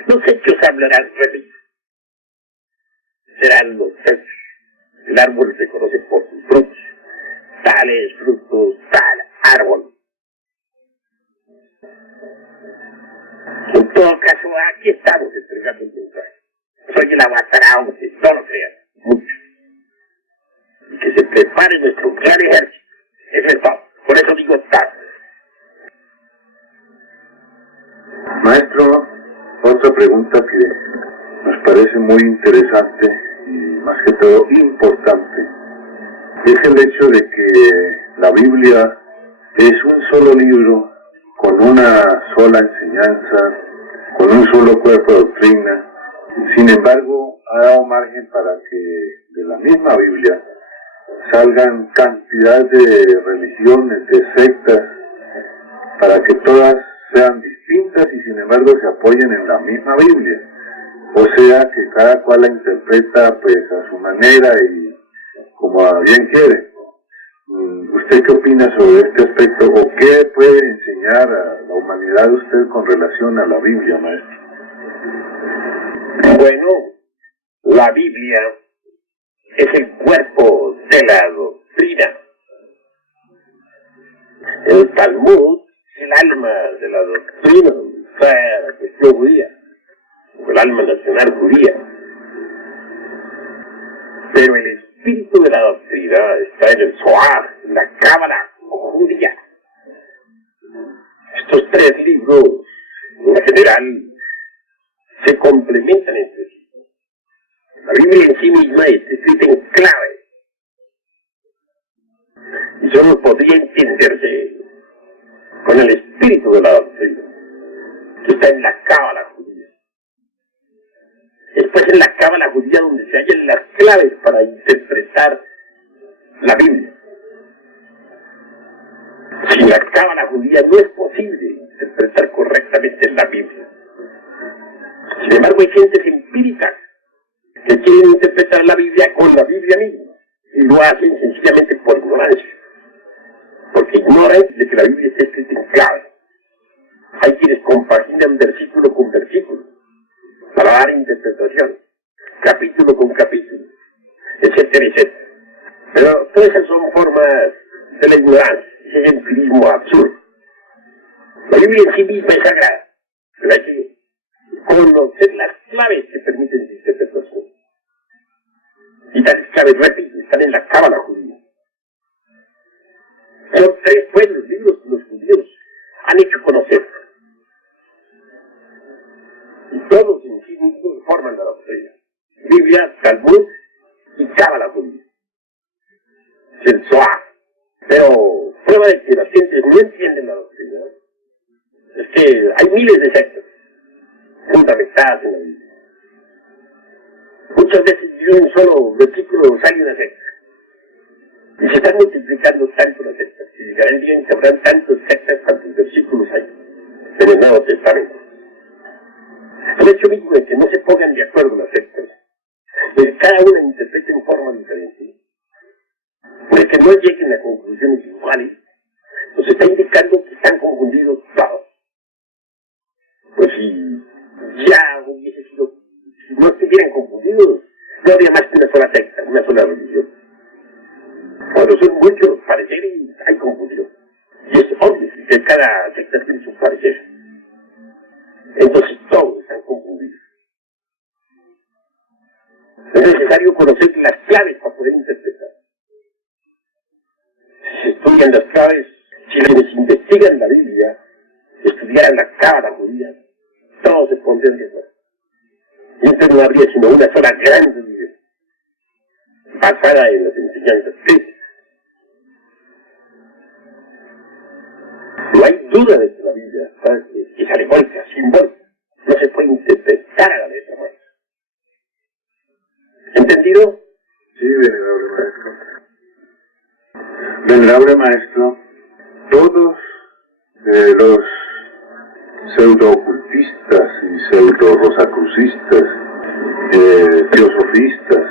Los hechos hablarán, repito. Serán los hechos. El árbol se conoce por sus frutos. Tales frutos, tal árbol. En todo caso, aquí estamos entregando el mensaje. Soy el avatar, aunque no lo crean, muchos. Y que se prepare nuestro gran ejército. Eso es todo. Por eso digo todo. Maestro, otra pregunta que nos parece muy interesante y más que todo importante es el hecho de que la Biblia es un solo libro con una sola enseñanza, con un solo cuerpo de doctrina. Sin embargo, ha dado margen para que de la misma Biblia salgan cantidad de religiones, de sectas, para que todas sean distintas y sin embargo se apoyen en la misma Biblia. O sea que cada cual la interpreta pues a su manera y como a bien quiere. ¿Usted qué opina sobre este aspecto o qué puede enseñar a la humanidad usted con relación a la Biblia, maestro? Bueno, la Biblia es el cuerpo de la doctrina. El Talmud es el alma de la doctrina, o sea, la cuestión judía, o el alma nacional judía. Pero el espíritu de la doctrina está en el Zohar, en la Cábala judía. Estos tres libros, en general, se complementan entre sí. La Biblia en sí misma está escrita en clave. Y solo podría entenderse con el espíritu de la doctrina, que está en la Cábala judía. Es pues en la Cábala judía donde se hallan las claves para interpretar la Biblia. Sin la Cábala judía no es posible interpretar correctamente la Biblia. Sin embargo, hay gentes empíricas que quieren interpretar la Biblia con la Biblia misma y lo hacen sencillamente por ignorancia, porque ignoran de que la Biblia está escrita en clave. Hay quienes compaginan versículo con versículo para dar interpretación, capítulo con capítulo, etcétera, etcétera. Pero todas esas son formas de la ignorancia, ese empirismo absurdo. La Biblia en sí misma es sagrada, pero hay que conocer las claves que permiten su interpretación. Y tales claves, repito, están en la Cábala judía. Son tres pueblos, libros que los judíos han hecho conocer. Y todos en sí mismos forman la doctrina. Biblia, Talmud y Cábala judía. Es el Zohar. Pero prueba de que las gentes no entienden la doctrina es que hay miles de sectas fundamentadas en la Biblia. Muchas veces de un solo versículo sale una secta. Y se están multiplicando tanto las sectas, que llegará el día en que habrán tantas sectas cuantos versículos hay en el Nuevo Testamento. El hecho mismo de que no se pongan de acuerdo las sectas, de que cada una interprete en forma diferente, de que no lleguen a conclusiones iguales, nos está indicando que están confundidos todos. Pues si ya hubiese sido, si no estuvieran confundidos, no habría más que una sola secta, una sola religión. Cuando son muchos pareceres, hay confusión. Y es obvio que cada secta tiene su parecer. Entonces todos están confundidos. Es necesario conocer las claves para poder interpretar. Si se estudian las claves, si quienes investigan la Biblia estudiaran la Cábala judía, todos se pondrían de acuerdo. Y entonces no habría sino una sola gran religión, basada en las enseñanzas críticas. No hay duda de que la Biblia es alegórica, simbólica, no se puede interpretar a la letra muerta. ¿Entendido? Sí, venerable maestro. Venerable maestro, todos los pseudo-ocultistas y pseudo-rosacrucistas, teosofistas,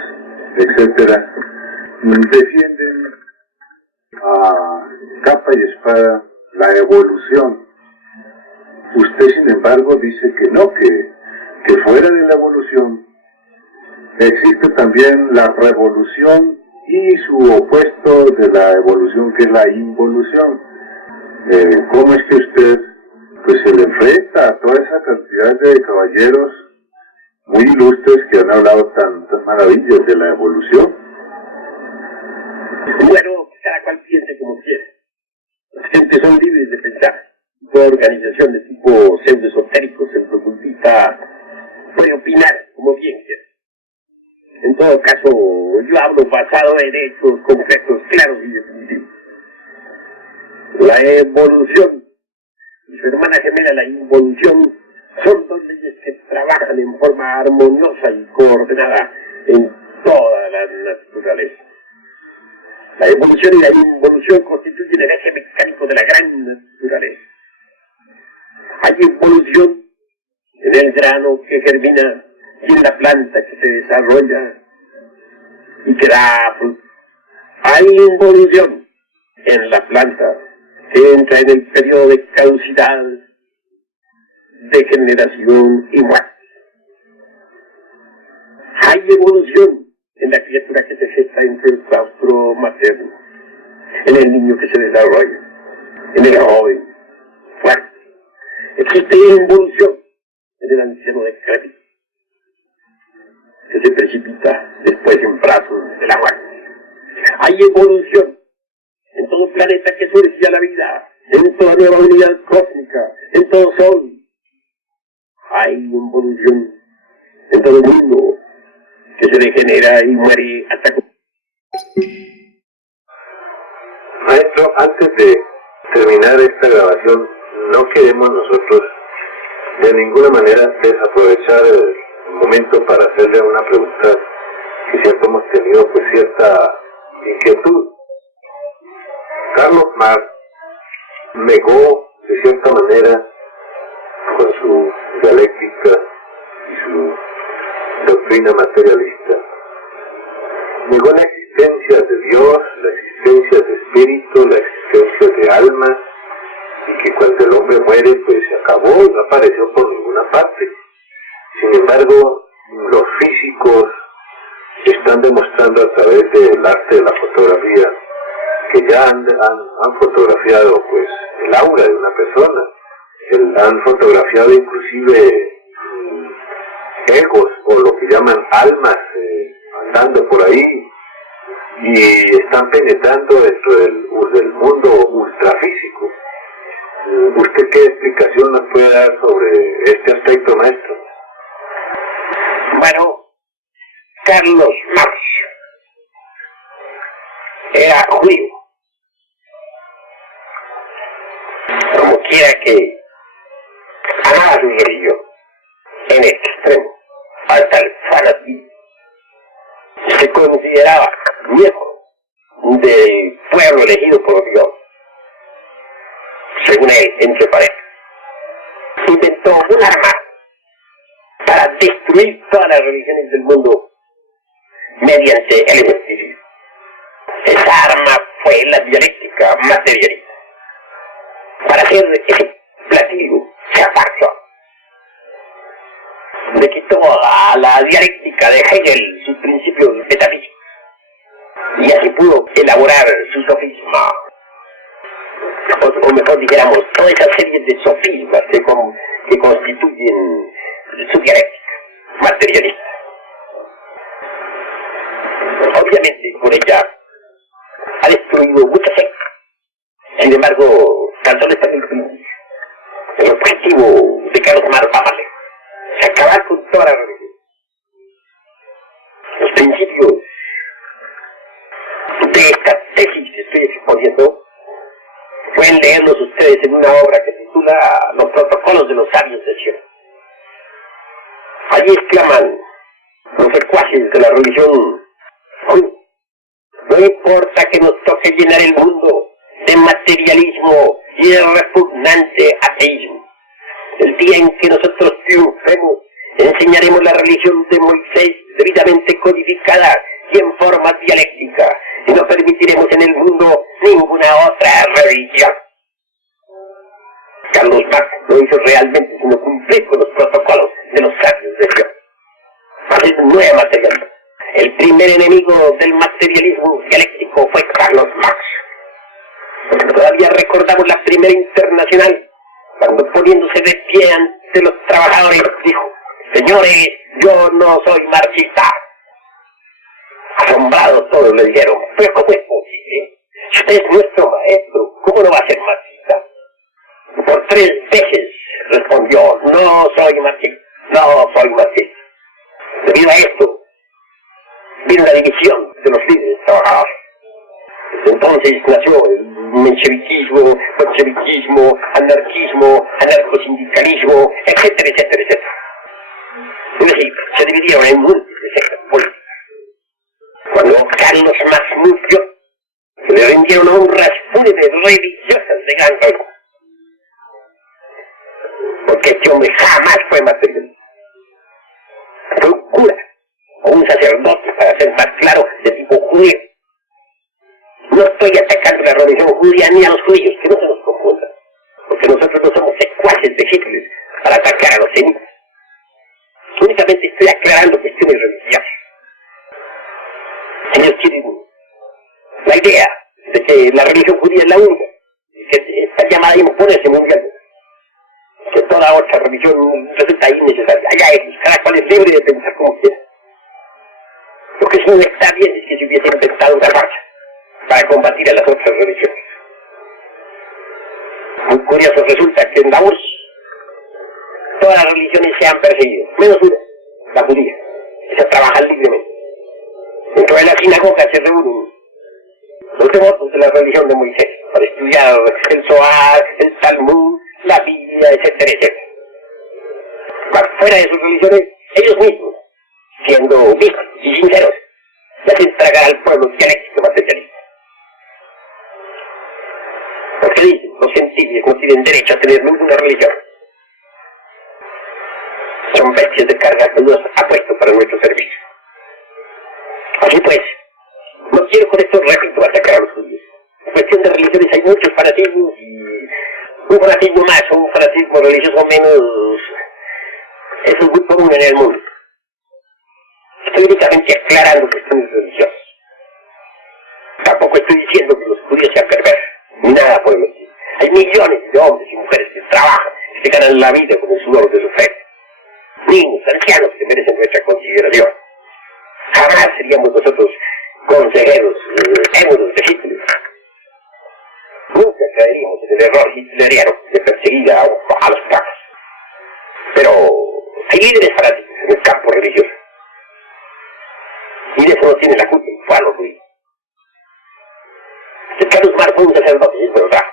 etcétera, defienden a capa y espada la evolución. Usted, sin embargo, dice que no, que fuera de la evolución existe también la revolución y su opuesto de la evolución, que es la involución. ¿Cómo es que usted pues se le enfrenta a toda esa cantidad de caballeros muy ilustres que han hablado tantas maravillas de la evolución? Bueno, cada cual piense como quiere. Las gentes son libres de pensar. Toda organización de tipo pseudo-esotérico, pseudo-ocultista, puede opinar como bien quiera. En todo caso, yo hablo basado en hechos concretos, claros y definitivos. La evolución y su hermana gemela, la involución, son dos leyes que trabajan en forma armoniosa y coordinada en toda la naturaleza. La evolución y la involución constituyen el eje mecánico de la gran naturaleza. Hay evolución en el grano que germina y en la planta que se desarrolla y que da fruto. Hay involución en la planta que entra en el periodo de caducidad, degeneración y muerte. Hay evolución en la criatura que se gesta entre el claustro materno, en el niño que se desarrolla, en el joven fuerte. Existe involución en el anciano decrépito, que se precipita después en brazos de la muerte. Hay evolución en todo planeta que surge a la vida, en toda nueva unidad cósmica, en todo sol. Hay evolución en todo mundo que se degenera y muere hasta... Maestro, antes de terminar esta grabación, no queremos nosotros de ninguna manera desaprovechar el momento para hacerle una pregunta que siempre hemos tenido pues cierta inquietud. Carlos Marx negó de cierta manera con su dialéctica y su doctrina materialista, negó la existencia de Dios, la existencia de espíritu, la existencia de alma, y que cuando el hombre muere pues se acabó y no apareció por ninguna parte. Sin embargo, los físicos están demostrando a través del arte de la fotografía que ya han fotografiado pues el aura de una persona, han fotografiado inclusive egos o lo que llaman almas andando por ahí y están penetrando dentro del mundo ultrafísico. ¿Usted qué explicación nos puede dar sobre este aspecto, maestro? Bueno, Carlos Marx era judío. Como quiera que amaba su religión en extremo, hasta el fanatismo. Se consideraba viejo, del pueblo elegido por Dios, según él, entre parejas, inventó un arma para destruir todas las religiones del mundo mediante el ejercicio. Esa arma fue la dialéctica materialista. Para hacer ese platillo se apartó. Le quitó a la dialéctica de Hegel sus principios metafísicos y así pudo elaborar su sofisma, o mejor dijéramos, toda esa serie de sofismas que constituyen su dialéctica materialista. Obviamente, por ella ha destruido muchas sectas. Sin embargo, tan solo está en el principio. El objetivo de Carlos Marx va más lejos. Acabar con toda la religión. Los principios de esta tesis que estoy exponiendo pueden leerlos ustedes en una obra que se titula Los protocolos de los sabios de Sion. Allí exclaman los secuaces de la religión: no importa que nos toque llenar el mundo de materialismo y de repugnante ateísmo. El día en que nosotros triunfemos, enseñaremos la religión de Moisés debidamente codificada y en forma dialéctica, y no permitiremos en el mundo ninguna otra religión. Carlos Marx no hizo realmente sino cumplir con los protocolos de los sabios de Sion. Así nueva materialismo. El primer enemigo del materialismo dialéctico fue Carlos Marx. Todavía recordamos la primera internacional, cuando poniéndose de pie ante los trabajadores dijo: señores, yo no soy marxista. Asombrados todos le dijeron: pero ¿cómo es posible? Si usted es nuestro maestro, ¿cómo no va a ser marxista? Por 3 veces respondió: no soy marxista, no soy marxista. Debido a esto, vino la división de los líderes trabajadores. Entonces nació el mencheviquismo, bolcheviquismo, anarquismo, anarcosindicalismo, etcétera, etcétera, etcétera. Es decir, se dividieron en múltiples sectas políticas. Cuando Carlos Marx murió, se le rindieron honras fúnebres religiosas de gran valor. Porque este hombre jamás fue materialista. Fue un cura o un sacerdote, para ser más claro, de tipo judío. No estoy atacando la religión judía ni a los judíos, que no se nos confundan, porque nosotros no somos secuaces de Hitler para atacar a los semitas. Únicamente estoy aclarando cuestiones religiosas. Ellos tienen la idea de que la religión judía es la única, que está llamada a imponerse mundialmente, que toda otra religión resulta innecesaria. Allá ellos, cada cual es libre de pensar como quiera. Lo que sí no está bien es que se hubiese inventado una raza para combatir a las otras religiones. Muy curioso resulta que en la URSS todas las religiones se han perseguido, menos una, la judía, que se trabaja libremente. Dentro de la sinagoga se reúnen los devotos de la religión de Moisés para estudiar el Zohar, el Talmud, la Biblia, etcétera, etcétera. Fuera de sus religiones, ellos mismos, siendo vistos y sinceros, se hacen tragar al pueblo dialéctico materialista. Porque dicen, los gentiles no tienen derecho a tener ninguna religión. Son bestias de carga que Dios ha puesto para nuestro servicio. Así pues, no quiero con esto, repito, atacar a los judíos. En cuestión de religiones hay muchos fanatismos y un fanatismo más o un fanatismo religioso menos, eso es muy común en el mundo. Estoy únicamente aclarando cuestiones religiosas. Tampoco estoy diciendo que los judíos sean perversos, ni nada por el estilo. Hay millones de hombres y mujeres que trabajan, que se ganan la vida con el sudor de su frente. Niños, ancianos que merecen nuestra consideración. Jamás seríamos nosotros consejeros, émulos de Hitler. Nunca caeríamos en el error hitleriano de perseguir a los papas. Pero hay líderes fanáticos en el campo religioso. Y de eso no tiene la culpa fue a los judíos. Carlos Marx fue un sacerdote, es verdad.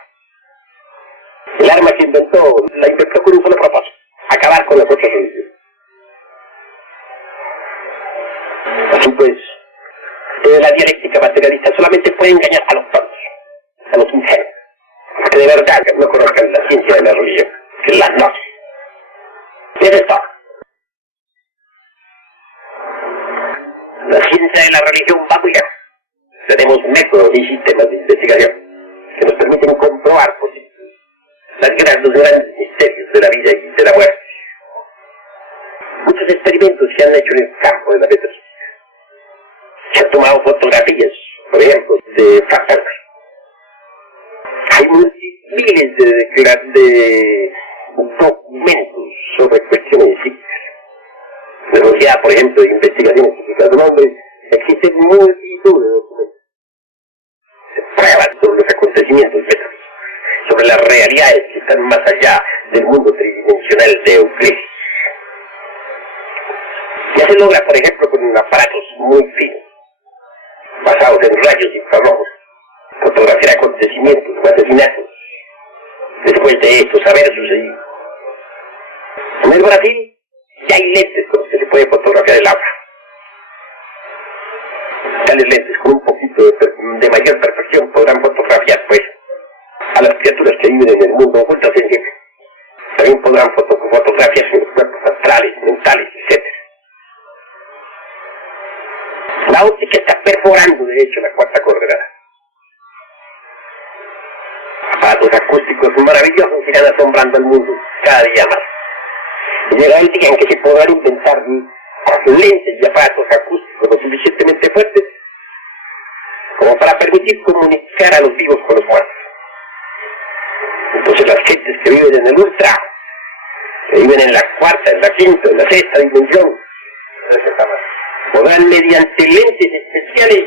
El arma que inventó, la inventó con un solo propósito: acabar con las otras religiones. Así pues, que la dialéctica materialista solamente puede engañar a los tontos, a los ingenuos, los que de verdad no conozcan la ciencia de la religión, que la gnosis. Es esto. La ciencia de la religión va muy lejos. Tenemos métodos y sistemas de investigación que nos permiten comprobar los grandes misterios de la vida y de la muerte. Muchos experimentos se han hecho en el campo de la metafísica. Se han tomado fotografías, por ejemplo, de fractales. Hay miles de documentos sobre cuestiones psíquicas. En la Sociedad, por ejemplo, de Investigaciones Psíquicas del Hombre, existen multitud de documentos. Se prueban sobre los acontecimientos metafísicos, sobre las realidades que están más allá del mundo tridimensional de Euclides. Ya se logra, por ejemplo, con aparatos muy finos, basados en rayos infrarrojos, fotografiar acontecimientos o asesinatos después de estos haber sucedido. En el Brasil ya hay lentes con los que se puede fotografiar el agua. Tales lentes con un poquito de mayor perfección podrán fotografiar, pues, a las criaturas que viven en el mundo oculto sensible. También podrán fotografiarse en los cuerpos astrales, mentales, etc. La óptica está perforando, de hecho, la cuarta coordenada. Aparatos acústicos maravillosos irán asombrando al mundo cada día más. Y llegará el día en que se podrán inventar lentes y aparatos acústicos lo suficientemente fuertes como para permitir comunicar a los vivos con los muertos. Entonces las gentes que viven en el ultra, que viven en la cuarta, en la quinta, en la sexta dimensión, podrán mediante lentes especiales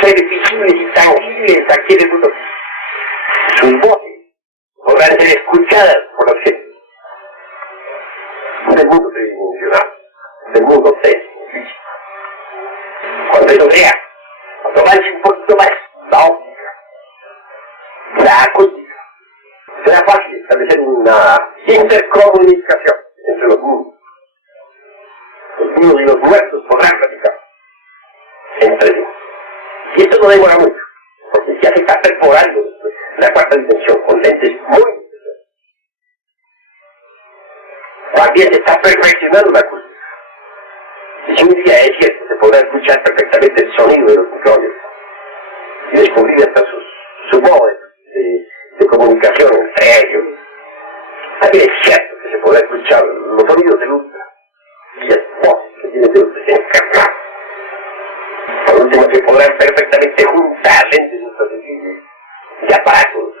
ser visibles y tangibles aquí en el mundo. Sus voces podrán ser escuchadas por las gentes del mundo tridimensional, del mundo físico. Cuando ello vea, cuando avance un poquito más la óptica, la acústica, será fácil establecer una intercomunicación entre los mundos. Los vivos y los muertos podrán platicar entre sí. Y esto no demora mucho, porque ya se está perforando la cuarta dimensión con lentes muy interesantes. También se está perfeccionando la acústica. Y si un día es cierto, se podrá escuchar perfectamente el sonido de los micrófonos y descubrir hasta sus modos de comunicación entre ellos. También es cierto que se podrá escuchar los sonidos del ultra y las voces que tienen de ultra encarnadas. Por último, se podrán perfectamente juntar lentes ultrasensibles y aparatos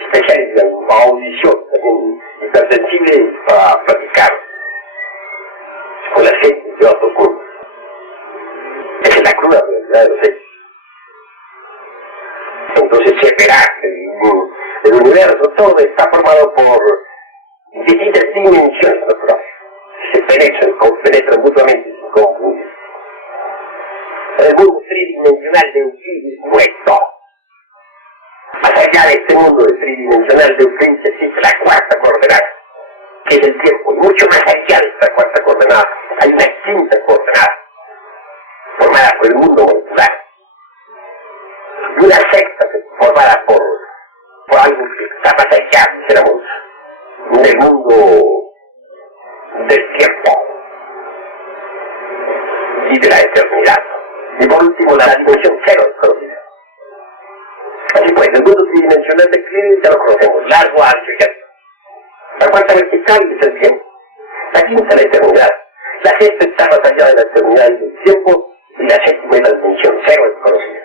especiales de audición también hipersensibles para platicar con la gente de otros mundos. Esa es la cruda realidad de los hechos. Entonces se verá que el universo todo está formado por distintas dimensiones naturales. Se penetran mutuamente sin confundir. El mundo tridimensional de Euclides no es todo. Más allá de este mundo tridimensional de Euclides existe la cuarta coordenada, que es el tiempo. Y mucho más allá de esta cuarta coordenada hay una quinta coordenada, formada por el mundo molecular. Y una sexta formada por algo que está más allá, dijéramos, del mundo del tiempo y de la eternidad. Y por último, la dimensión cero desconocida. Así pues, el mundo tridimensional de Euclides ya lo conocemos, largo, ancho y alto. La cuarta vertical es el tiempo. La quinta la eternidad. La sexta está más allá de la eternidad y del tiempo, y la séptima es la dimensión cero desconocida.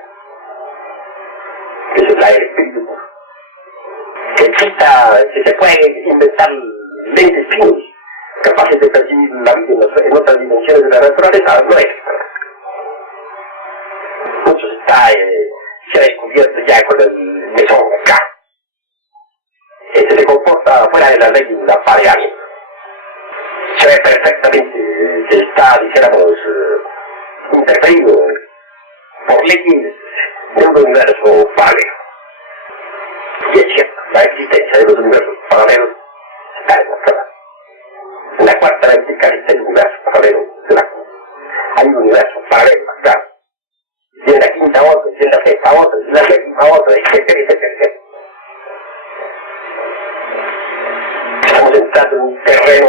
Esa es la del espíritu puro. Que se puede inventar lentes finos, capaces de percibir la vida en otras dimensiones de la naturaleza, no es. Mucho se ha descubierto ya con el mesón acá. Se comporta fuera de la ley de la pareamiento. Se ve perfectamente que está, dijéramos, interferido por leyes de un universo paralelo. Y es cierto, la existencia de los universos paralelos está demostrada. En la cuarta vertical está el universo paralelo de la cruz. Hay un universo paralelo acá, misma otra, etcétera, etcétera, etcétera. Estamos entrando en un terreno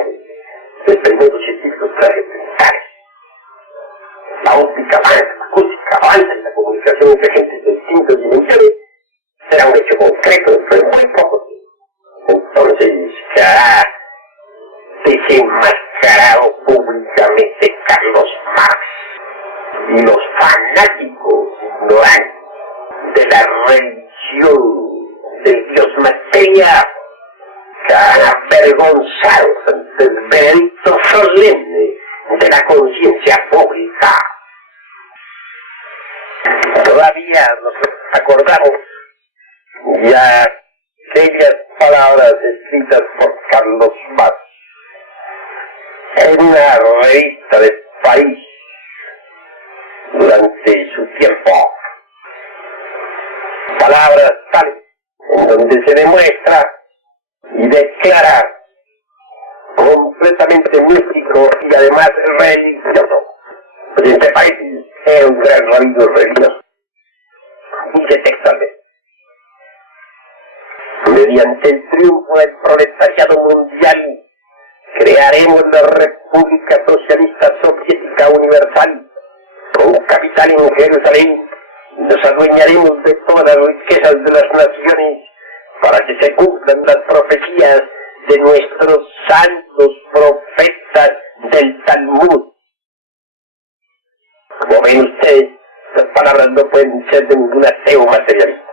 de experimentos científicos trascendentales. La óptica avanza, la acústica avanza y la comunicación entre gentes de distintas dimensiones será un hecho concreto dentro de muy poco tiempo. Entonces quedará desenmascarado públicamente Carlos Marx y los fanáticos ignorantes de la religión del Dios materia quedarán avergonzados ante el veredicto solemne de la conciencia pública. Todavía nos acordamos de aquellas palabras escritas por Carlos Marx en una revista de París durante su tiempo. Palabras tales en donde se demuestra y declara completamente místico y además religioso. Pues este país es un gran rabino religioso. Dice textualmente: mediante el triunfo del proletariado mundial, crearemos la República Socialista Soviética Universal, con capital en Jerusalén, y nos adueñaremos de todas las riquezas de las naciones, para que se cumplan las profecías de nuestros santos profetas del Talmud. Como ven ustedes, estas palabras no pueden ser de ningún ateo materialista,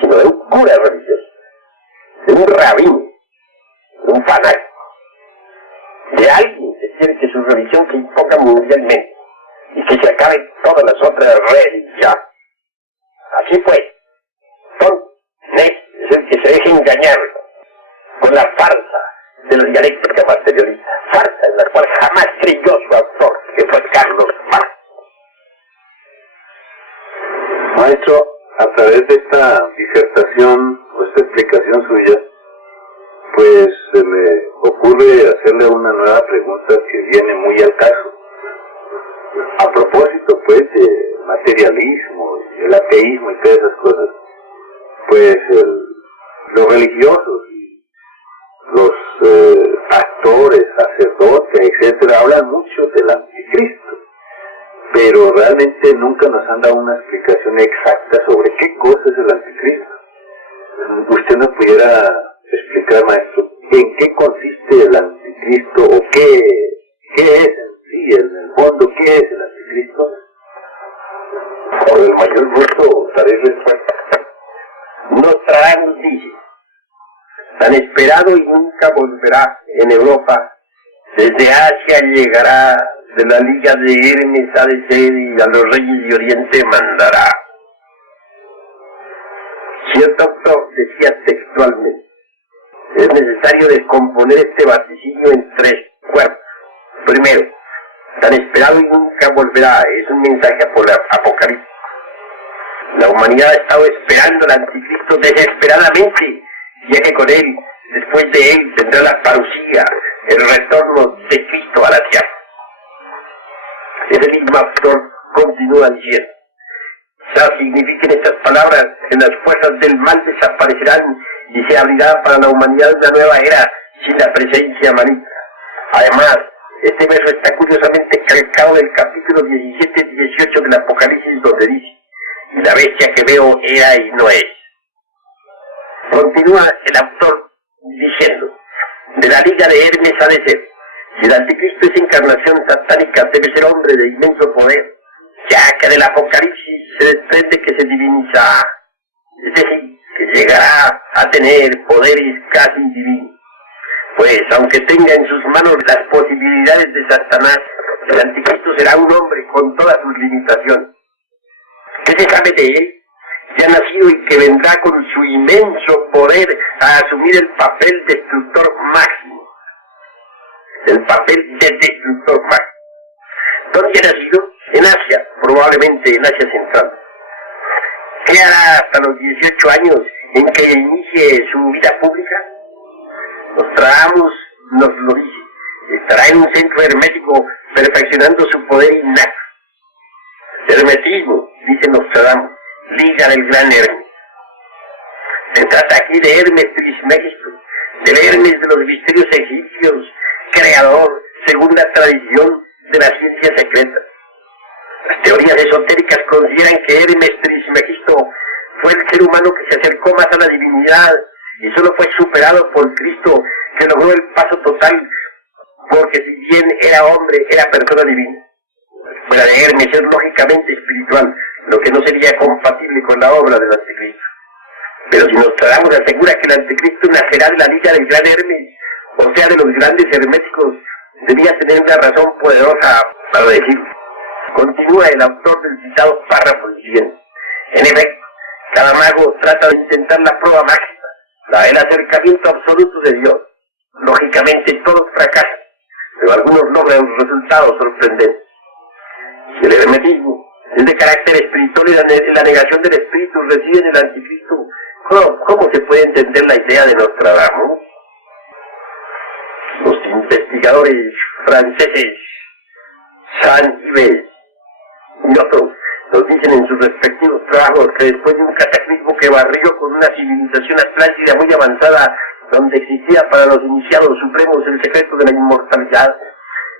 sino de un cura religioso, de un rabino, de un fanático, de alguien que quiere que su religión se imponga mundialmente y que se acaben todas las otras religiones. Así pues, son es el que se deje engañar con la farsa de la dialéctica materialista, farsa en la cual jamás creyó su autor, que fue Carlos Marx. Maestro, a través de esta disertación o esta explicación suya, pues se me ocurre hacerle una nueva pregunta que viene muy al caso. A propósito, pues, de materialismo, el ateísmo y todas esas cosas, pues los religiosos y los pastores, sacerdotes, etcétera, hablan mucho del anticristo, pero realmente nunca nos han dado una explicación exacta sobre qué cosa es el anticristo. ¿Usted nos pudiera explicar, maestro, en qué consiste el anticristo o qué es en sí, en el fondo, qué es el anticristo? Con el mayor gusto daré respuesta. Nostradamus dice: tan esperado y nunca volverá en Europa, desde Asia llegará, de la liga de Hermes ha de ser, y a los reyes de Oriente mandará. Cierto autor decía textualmente: es necesario descomponer este vaticinio en tres cuerpos. Primero, tan esperado y nunca volverá, es un mensaje apocalíptico. La humanidad ha estado esperando al anticristo desesperadamente, ya que con él, después de él, tendrá la parucía, el retorno de Cristo a la tierra. Ese mismo autor continúa diciendo: quizás signifiquen estas palabras que las fuerzas del mal desaparecerán y se abrirá para la humanidad una nueva era sin la presencia maligna. Además, este verso está curiosamente calcado del capítulo 17-18 del Apocalipsis, donde dice: y la bestia que veo era y no es. Continúa el autor diciendo: de la liga de Hermes ha de ser. Si el anticristo es encarnación satánica, debe ser hombre de inmenso poder, ya que del Apocalipsis se desprende que se diviniza, es decir, que llegará a tener poderes casi divinos. Pues, aunque tenga en sus manos las posibilidades de Satanás, el anticristo será un hombre con todas sus limitaciones. ¿Qué se sabe de él? Ya nacido y que vendrá con su inmenso poder a asumir el papel destructor máximo. El papel de destructor máximo. ¿Dónde ha nacido? En Asia, probablemente en Asia Central. ¿Qué hará hasta los 18 años en que inicie su vida pública? Nostradamus nos lo dice: estará en un centro hermético perfeccionando su poder innato. Hermetismo, dice Nostradamus, liga del gran Hermes. Se trata aquí de Hermes Trismegisto, del Hermes de los misterios egipcios, creador, según la tradición, de la ciencia secreta. Las teorías esotéricas consideran que Hermes Trismegisto fue el ser humano que se acercó más a la divinidad y solo fue superado por Cristo, que logró el paso total, porque si bien era hombre, era persona divina. Fuera de Hermes es lógicamente espiritual, lo que no sería compatible con la obra del Anticristo. Pero si Nostradamus asegura que el Anticristo nacerá de la liga del gran Hermes, o sea, de los grandes herméticos, debía tener una razón poderosa para decirlo. Continúa el autor del citado párrafo siguiente. En efecto, cada mago trata de intentar la prueba máxima, la del acercamiento absoluto de Dios. Lógicamente todos fracasan, pero algunos logran resultados sorprendentes. Si el hermetismo es de carácter espiritual y la negación del espíritu reside en el Anticristo, ¿cómo se puede entender la idea de Nostradamus? Los investigadores franceses Saint-Yves y otros nos dicen en sus respectivos trabajos que después de un cataclismo que barrió con una civilización atlántida muy avanzada, donde existía para los iniciados supremos el secreto de la inmortalidad,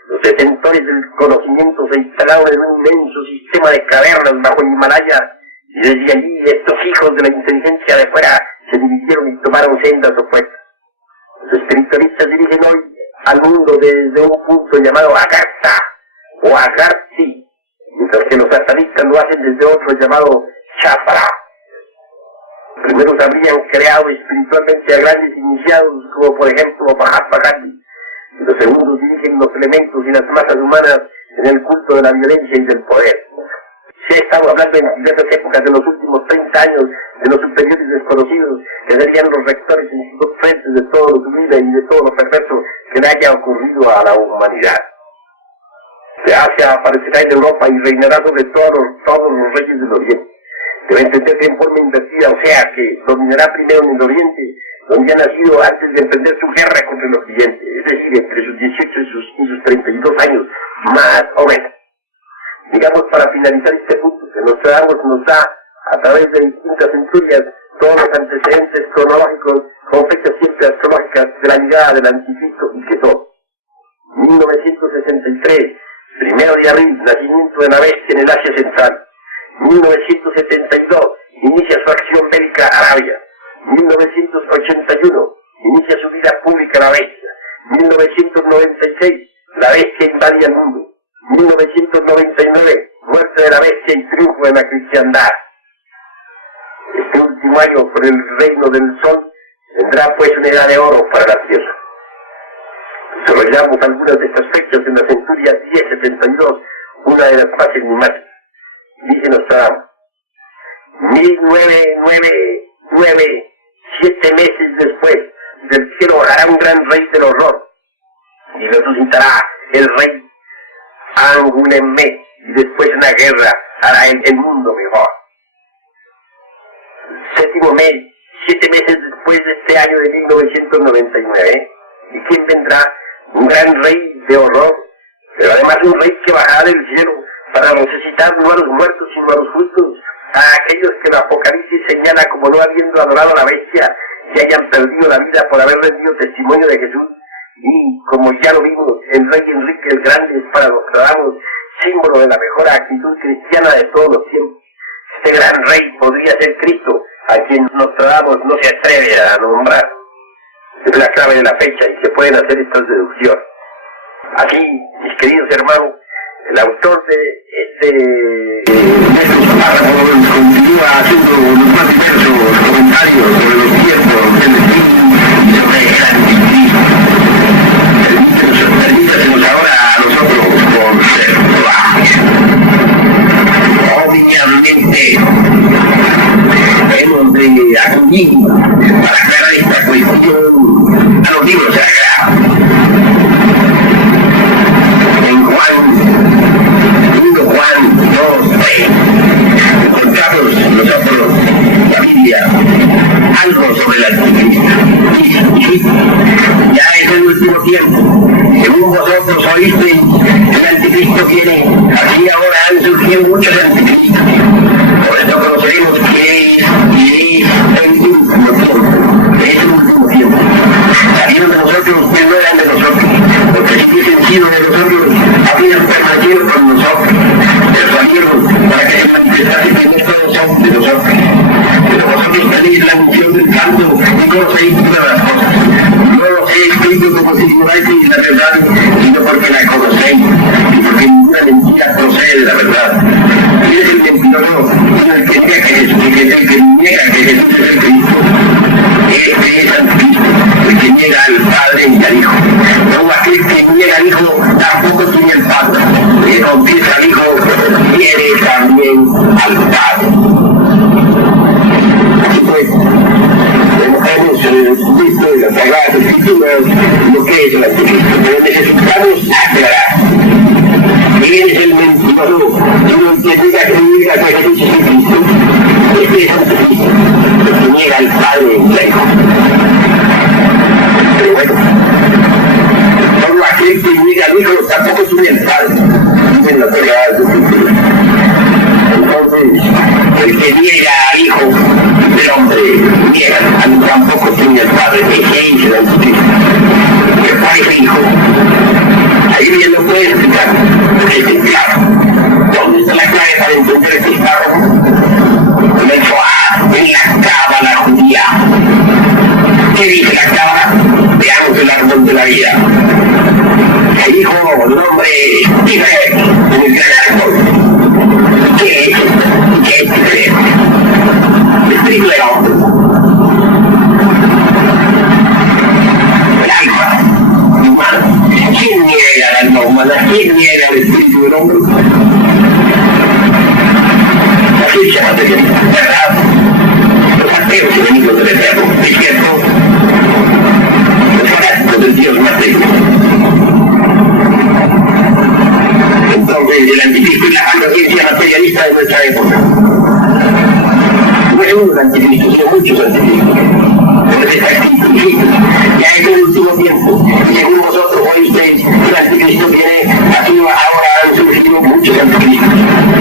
los detentores del conocimiento se instalaron en un inmenso sistema de cavernas bajo el Himalaya, y desde allí estos hijos de la inteligencia de fuera se dividieron y tomaron sendas opuestas. Los espiritualistas dirigen hoy al mundo desde un punto llamado Agartha o Agarthi, mientras que los satanistas lo hacen desde otro llamado Chapra. Los primeros habrían creado espiritualmente a grandes iniciados, como por ejemplo Mahatma Gandhi, y los segundos dirigen los elementos y las masas humanas en el culto de la violencia y del poder. Se ha estado hablando en diversas épocas de los últimos 30 años de los superiores desconocidos, que serían los rectores en sus dos frentes de todo lo sublime y de todo lo perverso que le haya ocurrido a la humanidad. Se aparecerá en Europa y reinará sobre todos los reyes del Oriente. Debe entenderse en forma invertida, o sea que dominará primero en el Oriente, donde ha nacido antes de emprender su guerra contra el Occidente, es decir, entre sus 18 y sus 32 años, más o menos. Digamos, para finalizar este punto, que Nostradamus nos da, a través de distintas centurias, todos los antecedentes cronológicos, con fechas siempre astrológicas de la llegada del Anticristo, y que son 1963, 1 de abril, nacimiento de la bestia en el Asia Central. 1972, inicia su acción bélica Arabia. 1981, inicia su vida pública la bestia. 1996, la bestia invade el mundo. 1999, muerte de la bestia y triunfo de la cristiandad. Este último año, por el reino del sol, tendrá pues una edad de oro para la tierra. Desarrollamos algunas de estas fechas en la centuria 1072, una de las más enigmáticas. Dice Nostradamus, 1999, 7 meses después, del cielo bajará un gran rey del horror, y resucitará el rey Angulemé, y después una guerra hará el mundo mejor. 7º mes, 7 meses después de este año de 1999, ¿y quién vendrá? Un gran rey de horror, pero además un rey que bajará del cielo para resucitar no a los muertos sino a los justos, a aquellos que el Apocalipsis señala como no habiendo adorado a la bestia y hayan perdido la vida por haber rendido testimonio de Jesús. Y como ya lo vimos, el rey Enrique el Grande es para Nostradamus símbolo de la mejor actitud cristiana de todos los tiempos. Este gran rey podría ser Cristo, a quien Nostradamus no se atreve a nombrar. Es la clave de la fecha y se pueden hacer estas deducciones. Así, mis queridos hermanos, el autor de estos párrafos continúa haciendo los más diversos comentarios sobre los tiempos del destino y sobre el Anticristo. Permítanos ahora a nosotros observar. Obviamente, hemos de acudir para aclarar esta cuestión a los libros sagrados. En Juan 2:3 encontramos nosotros la Biblia algo sobre el Anticristo. Ya es el último tiempo. Según vosotros oísteis, el Anticristo viene. Así ahora han surgido muchos anticristos. Por eso conoceremos qué es el último tiempo. los he escrito las cosas. No los he escrito como si fuerais la verdad, sino porque la conocéis y porque ninguna mentira procede de la verdad. ¿Quién es el mentiroso? El que niega que Jesús es el Cristo. Este es Anticristo, el que niega al Padre y al Hijo. No aquel que niega al Hijo tampoco tiene el Padre. El que confiesa al Hijo tiene también al Padre. Así pues, hemos visto en las Sagradas Escrituras lo que es el Anticristo, pero necesitamos aclarar. ¿Quién es el mentiroso? El que diga que Jesús es el Cristo. Este es Anticristo, el que niega al Padre y al Hijo. Pero bueno, solo aquel que niega al Hijo tampoco tiene el Padre. En las Sagradas Escrituras. Entonces, el que niega al Hijo del hombre niega, tampoco tiene el Padre. Ese es el Anticristo. ¿Qué parece Hijo? Ahí bien lo puede explicar, porque es claro. ¿Dónde está la clave para entender este párrafo? En la cábala judía. ¿Qué dice la cábala? Veamos el árbol de la vida. El Hijo, el nombre diferente en el gran árbol. ¿Qué es? ¿Qué es diferente? El triple hombre. El alma humana. ¿Quién niega la alma humana? ¿Quién niega el espíritu del hombre? La ciencia materialista, ¿verdad? Los ateos enemigos del Eterno, ¿es cierto? Los fanáticos del Dios material. Entonces, el Anticristo y la ciencia materialista de nuestra época. No es un anticristo, sino muchos anticristos. Ya en el último tiempo, según vosotros oísteis, el anticristo viene aquí ahora, han surgido muchos anticristos.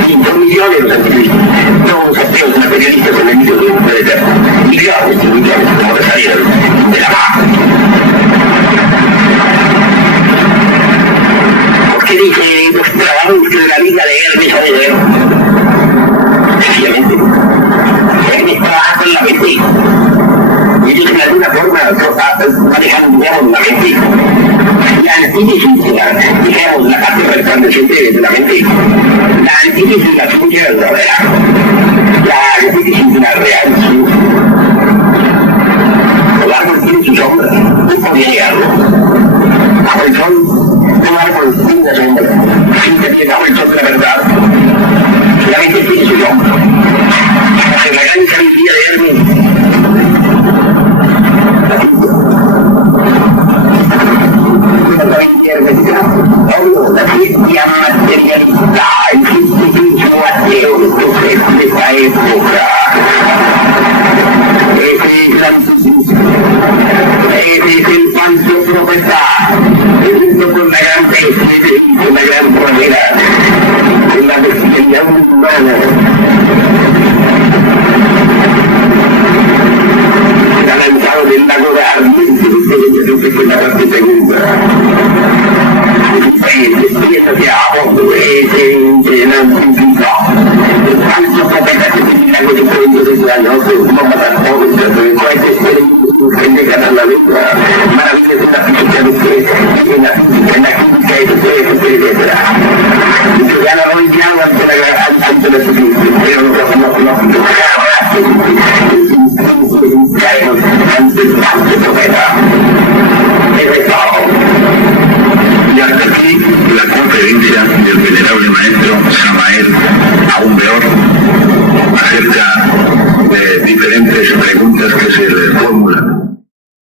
Y son millones los anticristos. Todos los ateos materialistas enemigos del hombre eterno. Millones, como les salieron de la mano. Porque dice los trabajos de la vida de Hermes a leer. Sencillamente, Hermes trabaja con la mente. Y ellos de alguna forma manejan, digamos, la mente. La antítesis, digamos, la parte resplandeciente de la mente. La antítesis, la suya es la real. La antítesis de la real, sí. El árbol tiene su sombra, no podía negarlo. Bajo el sol, un árbol tiene una sombra. Sí, que bajo el sol de la verdad. La mente tiene su sombra. En la gran sabiduría de Hermes, la ciencia materialista, el científico ateo de esta época. Ese es el falso profeta, junto con la gran peste, con la gran manera, con la bestialidad humana. Se ha lanzado del lago de ardiente de que la parte segunda. Empieza hacia abajo, ese el anticristo. El falso profeta que se tira con el cuello de la noche, no matar jóvenes, pero el cual se espera en que ganan la letra. Maravillas de la física de que en la química etc. Y ya la rollan ante la Jesucristo, pero no jamás.